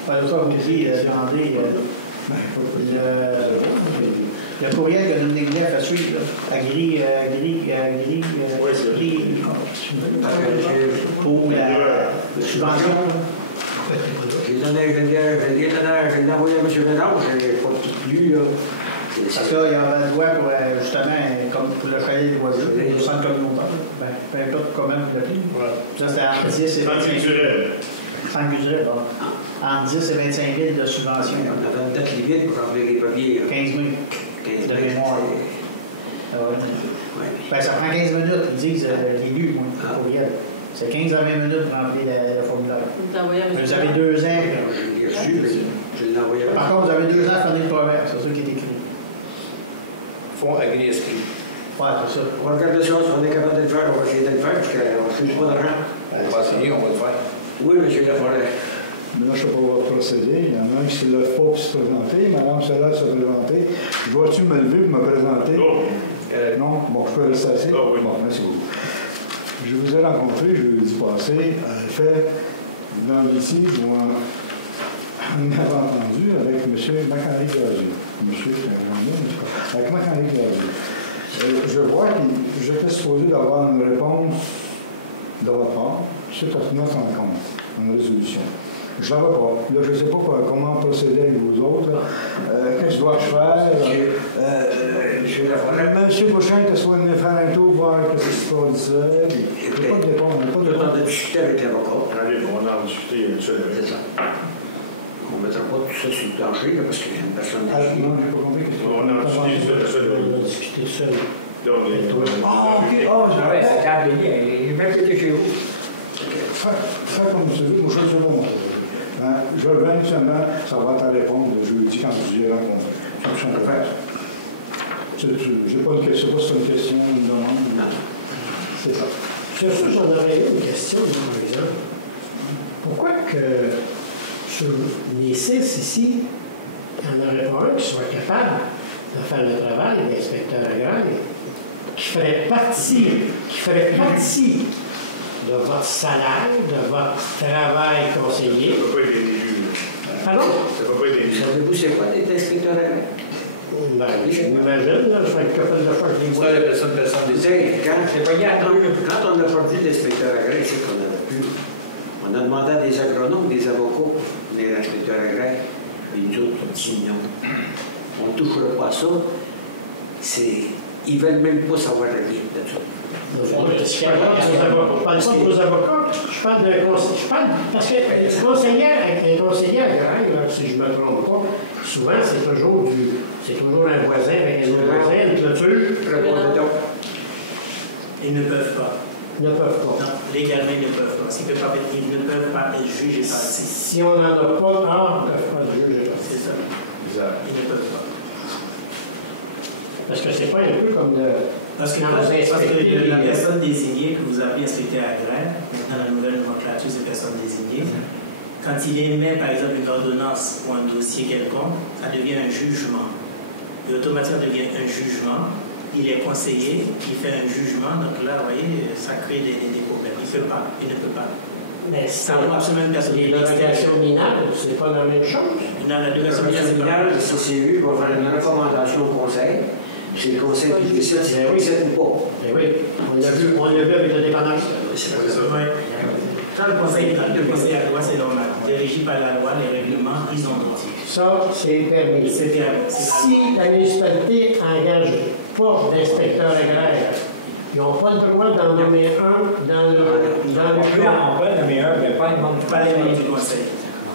Comme je dis, demandé le courriel que Dominique Neff a suivi, pour la subvention. Je l'ai envoyé à M. Ménard, je n'ai pas tout lu, là. Parce qu'il y avait un droit pour, justement, comme pour le chalet des loisirs, le centre communautaire. Peu importe comment vous l'appelez. Ça, c'était entre 10 et 25 000. Centre culturel, bon. Entre 10 et 25 000 de subvention. On avait une date limite pour remplir les papiers. 15 000 de mémoire. Ah ouais. Oui. Ben, ça prend 15 minutes, ils disent l'élu, moi, le courriel. C'est 15 à 20 minutes pour remplir le formulaire. Vous avez 2 ans. Je l'ai envoyé à Par contre, vous avez 2 ans à finir le travail, c'est ça qui est écrit. Fonds agri-esprit. Ouais, c'est ça. On regarde les choses, on est capable de le faire, on va essayer de le faire, parce qu'on ne touche pas d'argent. On va essayer, on va le faire. Oui, monsieur Laforêt. Mais là, je ne sais pas votre procédé. Il y en a un qui se lève pas pour se présenter. Madame se lève se présenter. Dois-tu me lever pour me présenter? Non? Bon, je peux rester assis? Oui. Bon, merci beaucoup. Je vous ai rencontré jeudi passé, en effet, dans le litige où on avait entendu avec M. Machenry Grazier. Avec Machenry Grazier. Je vois que j'étais supposé d'avoir une réponse de votre part suite à notre rencontre, une résolution. Je ne l'avais pas. Là, je ne sais pas comment procéder avec vous autres. Qu'est-ce que dois-je faire? M. Bouchin était soit de me faire un tour, voir ce qui se produisait. Je n'ai pas de réponse. On va discuter avec l'avocat. Allez, on va en discuter avec ça. C'est ça. On ne mettra pas tout ça sur le plancher, là, parce qu'il y a une personne Ah, qui... non, je n'ai pas compris. On a discuté seul. On a discuté seul. Ah, OK. Ah, c'est câble, il est même pété chez vous. Fais comme tu veux, moi je suis bon. Je reviens seulement savoir ta réponse de jeudi quand vous irez rencontrer. C'est ce que je faire. Je n'ai pas une question, c'est une question, une demande. Non. C'est ça. Sur ça, j'en aurais une question, par exemple. Pourquoi que sur les 6 ici, il n'y en aurait pas un qui soit capable de faire le travail d'inspecteur agraire, qui ferait partie de votre salaire, de votre travail conseiller? Ça ne peut pas être élu. Pardon? Ça ne peut pas être élu. Savez-vous c'est quoi d'être inspecteur agraire? Ben, je m'imagine, là, je fais une couple de fois que je les vois. Ça, la personne Disais, quand on a perdu l'inspecteur agraire, c'est qu'on n'avait plus. On a demandé à des agronomes, des avocats, des inspecteurs agraires, et nous autres, on dit non. On ne touchera pas à ça. Ils ne veulent même pas savoir rien de ça. Je parle pas aux avocats, je parle d'un conseiller. Parce que un conseiller agraire, si je ne me trompe pas, souvent c'est toujours un voisin avec un autre voisin, une clôture. Répondez donc. Ils ne peuvent pas. ne peuvent pas. Non, légalement, ils ne peuvent pas. Ils ne peuvent pas être jugés partis. Si on n'en a pas, on ne peut pas être juge. C'est ça. Exact. Ils ne peuvent pas. Parce que c'est pas un peu comme de... Parce que la personne désignée que vous avez inspecté agraire, dans la nouvelle nomenclature des personnes désignées, quand il émet, par exemple, une ordonnance pour un dossier quelconque, ça devient un jugement. Et automatiquement, ça devient un jugement. Il est conseillé, il fait un jugement. Donc là, vous voyez, ça crée des problèmes. Il ne peut pas. Il ne peut pas. Mais Ça vaut absolument une personne les dérogations minales, c'est pas la même chose. Non, la dérogation minale, le CCU va faire une recommandation au conseil. C'est le conseil qui décide si c'est ou pas. Eh oui, on l'a vu avec le dépannage. C'est ça. Quand le conseil à la loi, c'est normal. Dirigé par la loi, les règlements, ils ont droit. Ça, c'est permis. C'est permis. Si la municipalité engage pas d'inspecteur agraire, ils n'ont pas le droit d'en nommer un dans le plan. On peut en nommer un, mais pas les membres du conseil.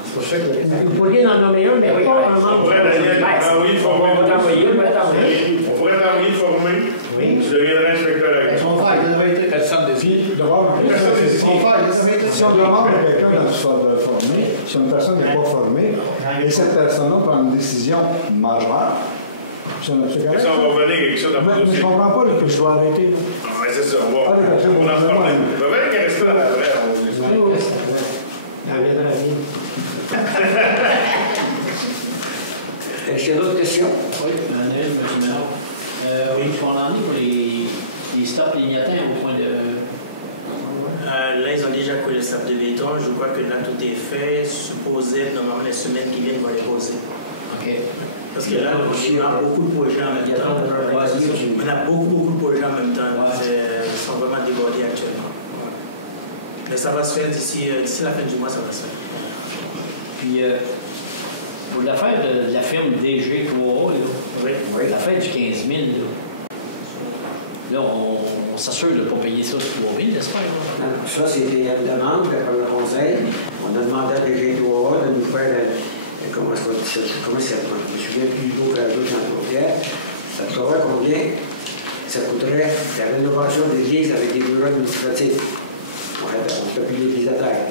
C'est pour ça que... Vous pourriez en nommer un, mais pas un membre. On pourrait t'envoyer formé. On va t'envoyer, On pourrait t'envoyer formé. Oui. Tu deviendrais inspecteur agréé. Son frère, il devrait être. personne désignée. Son frère, il devrait être. Si on demande à quelqu'un de se faire former, si une personne n'est pas formée, et cette personne-là prend une décision majeure, c'est correct? Ça, on va venir avec ça dans Mais le je dossier. ne comprends pas que je dois arrêter. Là. Ah, c'est ça, on va en parler. Il va bien rester dans la vraie. Est-ce qu'il y a d'autres questions? Oui, Manuel, M. Ménard. Oui, on en est pour les stops lignotins au point de... Là, ils ont déjà collé le sable de béton. Je crois que là, tout est fait. Supposé, normalement, les semaines qui viennent vont les poser. OK. Parce que là, on a beaucoup de projets en même temps. On a beaucoup de projets en même temps. Ils sont vraiment débordés actuellement. Mais ça va se faire d'ici la fin du mois, ça va se faire. Puis, pour l'affaire de la firme DG 3A, l'affaire du 15 000, là, on s'assure de ne pas payer ça sur 3 000, j'espère. Ça, c'était une demande par le conseil. On a demandé à DG3A de nous faire, comment ça s'appelle? Je me souviens plus du mot qu'à Jean-Pierre. Ça te saura combien ça coûterait la rénovation des églises avec des bureaux administratifs. On fait plus l'église à terre.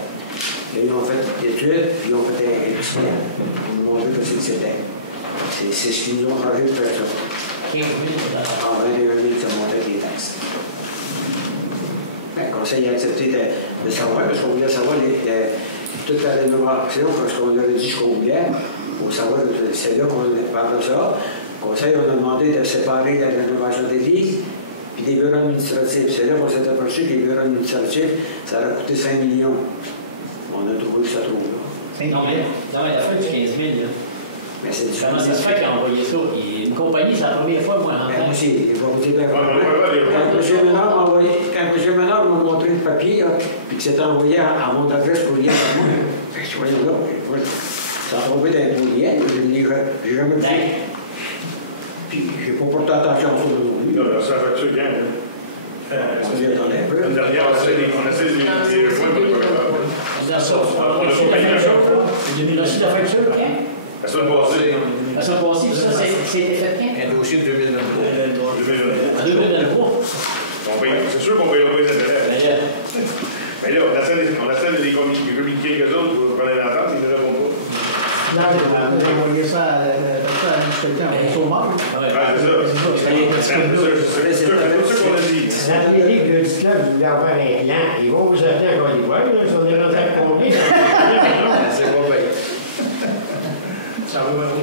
Et ils ont fait des études, puis ils ont fait un expert. On nous montrait que c'était. C'est ce qu'ils nous ont chargé de faire ça. 15 000 En 21 000, ça montait des taxes. Le conseil a accepté de savoir, parce qu'on voulait savoir toute la rénovation, parce qu'on avait dit combien, pour savoir, c'est là qu'on parle de ça. Le conseil, on a demandé de séparer la rénovation d'église puis des bureaux administratifs. C'est là qu'on s'est aperçu que les bureaux administratifs, ça aurait coûté 5 millions. On a trouvé que ça trouve là. Non, mais l'affaire du 15 000, là. Mais c'est Comment ça se fait qu'il a envoyé ça? Une compagnie, c'est la première fois, moi, en moi aussi, il va vous dire bien. Ouais. Quand M. Ménard m'a montré le papier, puis que c'était envoyé à mon adresse courriel à moi, je voyais là, ça a tombé dans un courriel, j'ai jamais vu. Puis j'ai pas porté attention à ça non plus. Non, ça va être bien. On y attendait un peu. Derrière, on essaie de les points pour le programme. C'est ça. C'est 2000 aussi, la facture, OK? La semaine passée. La semaine passée, ça, c'était fait bien. Un dossier de 2022. En 2023. C'est sûr qu'on va y avoir les intérêts. D'ailleurs. Mais là, on essaie de les communiquer quelques autres pour prendre l'entente, ils ne répondent pas. Là, on a envoyé ça à l'inspecteur Saumard. C'est ça qu'on a dit. La mairie de Club voulait avoir un plan. Ils vont vous appeler encore des fois. Si on est rendu à combien? C'est pas bien.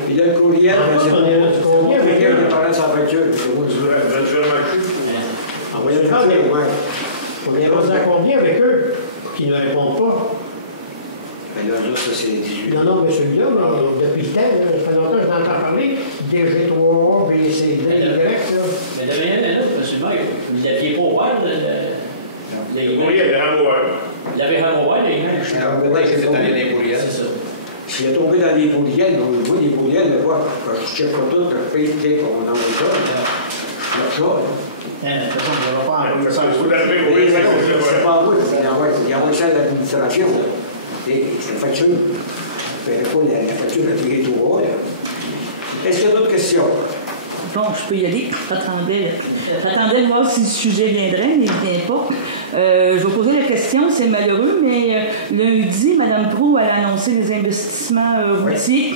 Il y a le courriel, c'est on combien? quelqu'un qui parlait de sa facture. Envoyez le plan. On est rendu à combien avec eux qui ne répondent pas? Mais là, ça, c'est 18. Non, mais celui-là, depuis le temps, ça fait longtemps que je t'entends parler. DG3A, BCD, Y, là. Mais le bien, monsieur le maire, vous n'aviez pas ouvert Le courriel, il est renvoyé. Il avait renvoyé les images. Peut-être que c'est allé dans les courriels. C'est ça. S'il est tombé dans les courriels, on voit les courriels, le voir, quand je check pas tout, le pays, dès qu'on envoie ça, il y a ça. De toute façon, on ne va pas envoyer ça. C'est pas vrai, il envoie ça à l'administration. Et c'est une facture. Il ne fait pas la facture de territoire. Est-ce qu'il y a d'autres questions? Bon, je peux y aller. J'attendais de voir si le sujet viendrait, mais il ne vient pas. Je vais poser la question, c'est malheureux, mais lundi, Mme Proulx a annoncé des investissements routiers.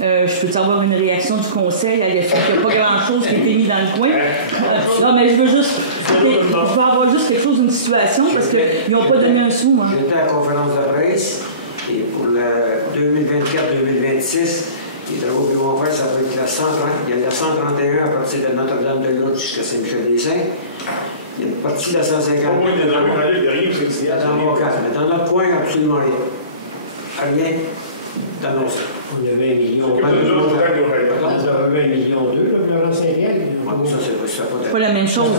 Je peux avoir une réaction du conseil à l'effet qu'il n'y a pas grand-chose qui a été mis dans le coin. Non, mais je veux avoir juste quelque chose, une situation, parce qu'ils n'ont pas donné un sou. J'étais à la conférence de presse, et pour le 2024-2026, les travaux qu'ils vont faire, ça va être la 130. Il y a la 131 à partir de Notre-Dame-de-Lourdes jusqu'à Saint-Michel-des-Saints. Il y a une partie de la 150. Au moins, il y a dans mon cas, mais dans notre coin, absolument rien. Rien d'annoncé. On a 20 millions. On a 20 millions d'eux, Laurent Saint-Pierre. Ça, c'est pas la même chose.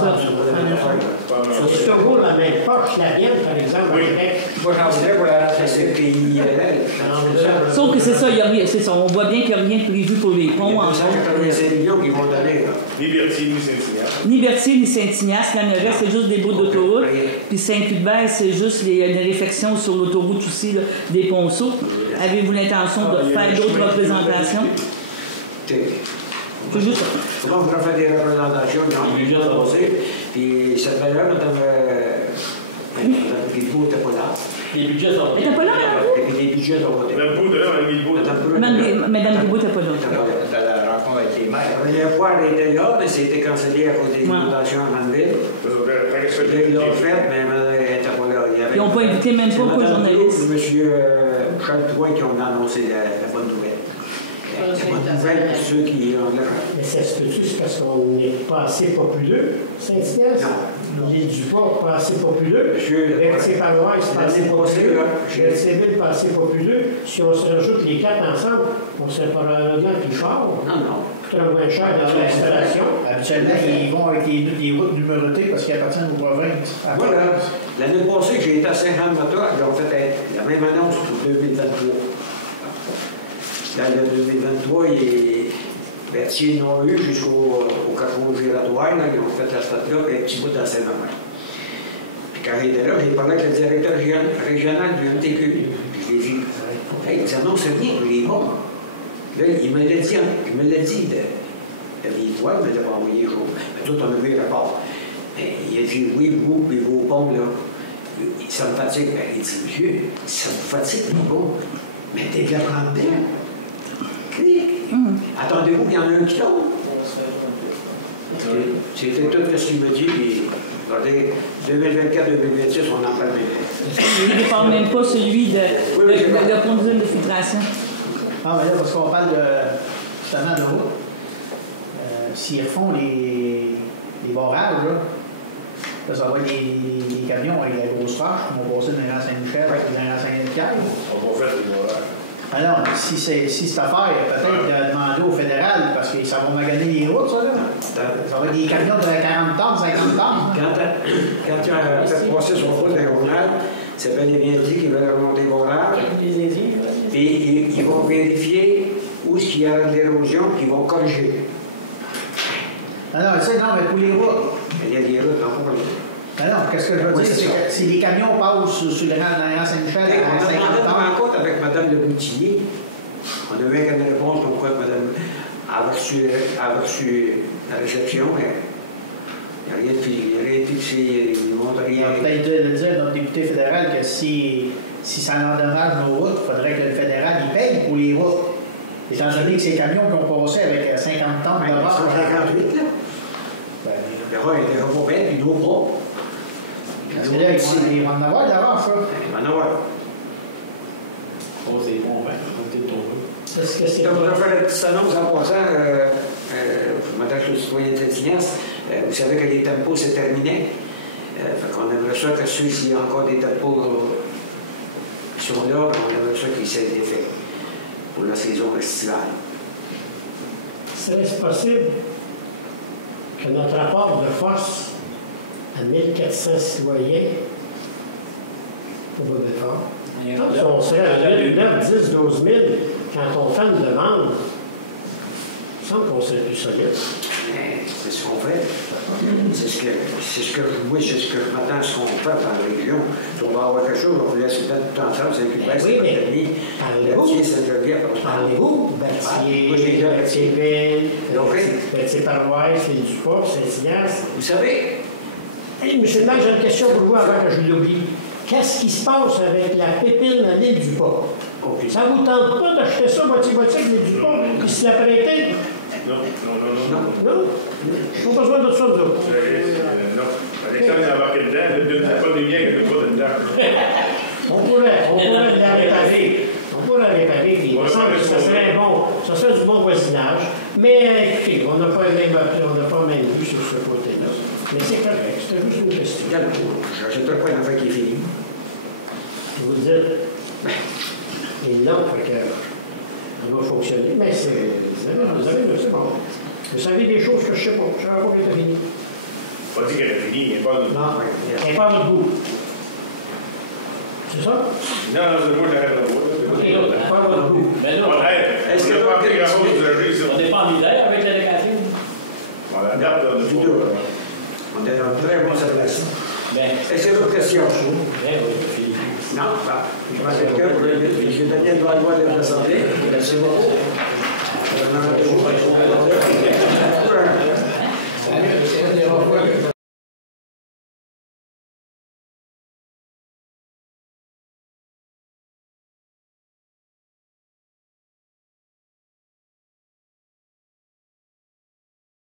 C'est toujours la même poche, la mienne, par exemple. Oui. Moi, j'en voudrais pour la CPILL. Sauf que c'est ça, c'est ça. On voit bien qu'il n'y a rien de prévu pour les ponts. Il y a 185 millions qui vont donner. Ni Berthier, ni Saint-Ignace. Ni Berthier, ni Saint-Ignace. Là, le reste, c'est juste des bouts d'autoroute. Puis Saint-Hubert, c'est juste les réflexions sur l'autoroute aussi, là, des ponceaux. Avez-vous l'intention de faire d'autres représentations? C'est juste ça. On va faire des représentations dans plusieurs dossiers. Puis cette valeur, Mme Guilbeault n'était pas là. Les budgets sont. Elle n'était pas là, Et puis les budgets sont votés. Mme Guilbeault, d'ailleurs, Mme Guilbeault. Mme Guilbeault n'était pas là. Dans la rencontre avec les maires. La première fois, elle était là, mais c'était cancellé à cause des inondations à Manville. Là, ils l'ont fait, mais elle n'était pas là. Ils n'ont pas invité même pas de journalistes. M. Charles Drouin qui ont annoncé la bonne nouvelle. La bonne nouvelle pour ceux qui ont l'air. Mais ça se peut-tu, c'est parce qu'on n'est pas assez populeux, Saint-Ignace? L'île du Port, pas assez populeux. Berthier-Paroisse, pas assez populeux. Berthier-Ville, pas assez populeux. Si on se rajoute les quatre ensemble, on ne serait pas là plus fort. Non. Tout un moins cher dans l'installation. Habituellement, ils vont avec les routes numérotées parce qu'ils appartiennent aux provinces. Voilà. L'année passée, j'ai été à Saint-Jean-de-Mata, ils ont fait la même annonce pour 2023. Dans le 2023, Berthier n'ont eu jusqu'au carrefour giratoire, ils ont fait la stade-là, et un petit bout dans Saint-Marin. Puis quand il était là, j'ai parlé avec le directeur régional du MTQ. Je lui ai dit, ils annoncent rien pour les bons. Là, il me l'a dit de vive voix, il ne m'a pas envoyé jour. Mais tout, on a vu le rapport. Il a dit, oui, vous, puis vos ponts, là, ça me fatigue. Il dit, monsieur, ça vous fatigue, les ponts. Mettez-le en dedans. Attendez-vous qu'il y en a un qui tombe. C'était tout ce qu'il me dit. Puis, regardez, 2024-2026, on en parle même. Il ne dépend même pas celui de conduire de filtration. Ah, mais là, parce qu'on parle justement de route. S'ils refont les barrages, là, ça va être des camions avec la grosse roche qui vont passer dans la Saint-Michel et dans la Saint-Michel. On va faire les barrages. Alors, si cette affaire, peut-être de demander au fédéral, parce que ça va maganer les routes, ça, là. Ça va être des camions de 40 tonnes, 50 tonnes. Quand tu as fait passer son route diagonale, c'est bien et bien dit qu'ils veulent remonter les barrages. Puis ils vont vérifier où est-ce qu'il y a de l'érosion, puis ils vont corriger. Non, mais pour les routes. Il y a des routes en cours. Non, qu'est-ce que je veux dire, c'est que si les camions passent sur le rang de la Saint-Michel à 50 On tonnes. en compte avec Mme Le Boutillier. On devait avoir une réponse comme quoi Mme a reçu la réception, mais il n'y a rien de fixé, il ne montre rien. On va peut-être dire à notre député fédéral que si ça endommage nos routes, il faudrait que le fédéral y paye pour les routes. Étant donné que ces camions qui ont passé avec 50 tonnes de roches. 158, là. Le rat était pas bête, puis nous pas. Parce que là, ils vont en avoir de la roche, ça. Il va en avoir. Oh, c'est bon, ben, on peut tomber. Donc, on va faire une petite annonce en passant. Je m'attache aux citoyens de Saint-Ignace. Vous savez que les tempos, c'est terminé. On aimerait ça que ceux qui ont encore des tempos qui sont là, on aimerait ça qu'ils cessent des faits pour la saison estivale. Serait-ce possible que notre rapport de force à 1400 citoyens pour votre effort, quand on serait à 9, 10, 12 000, quand on fait une demande, il me semble qu'on serait plus solide. C'est ce qu'on fait. C'est ce que je m'attends à ce qu'on fait dans la région. Si on va avoir quelque chose, on vous laisse peut-être tout ensemble, c'est plus près, Oui, mais parlez-vous, Berthier-Ville, Berthier-Paroisse, L'Île-du-Port, Saint-Ignace. Vous savez, Hey, M. le maire, j'ai une question pour vous avant que je l'oublie. Qu'est-ce qui se passe avec la pépine à l'île du Pont? Ça vous tente pas d'acheter ça moitié-moitié avec l'île du Pont, puis se la prêter? Non. Non? Ils n'ont besoin de ça, nous autres. Non. Alexandre est embarqué dedans, il n'a pas de lumière, il n'a pas dedans. On pourrait la réparer. On pourrait la réparer, puis il me semble que ça serait bon. Ça serait du bon voisinage. Mais écoutez, on n'a pas même vu sur ce côté-là. Mais c'est correct, c'était juste une question. J'achèterai pas une affaire qui est finie. Vous dites, et non, fait que, il va fonctionner. Mais vous savez, c'est bon. Vous savez des choses que je ne sais pas. Je ne savais pas qu'elle était finie. Pas dit qu'elle est finie, elle n'est pas de goût. Non, elle n'est pas à votre goût. C'est ça? Non, c'est moi, je l'arrête là-bas. OK, elle n'est pas à votre goût. Mais là, Est-ce que pas appris grand-chose de la vie, ça? on n'est pas en hiver avec la négative. On la garde dans le four. On est dans une très bonne relation. Ben, Est-ce qu'il y a d'autres questions? ben oui, Philippe. Non, pas. Je pense que quelqu'un pour le M. Daniel Doignois de la Santé. Merci beaucoup.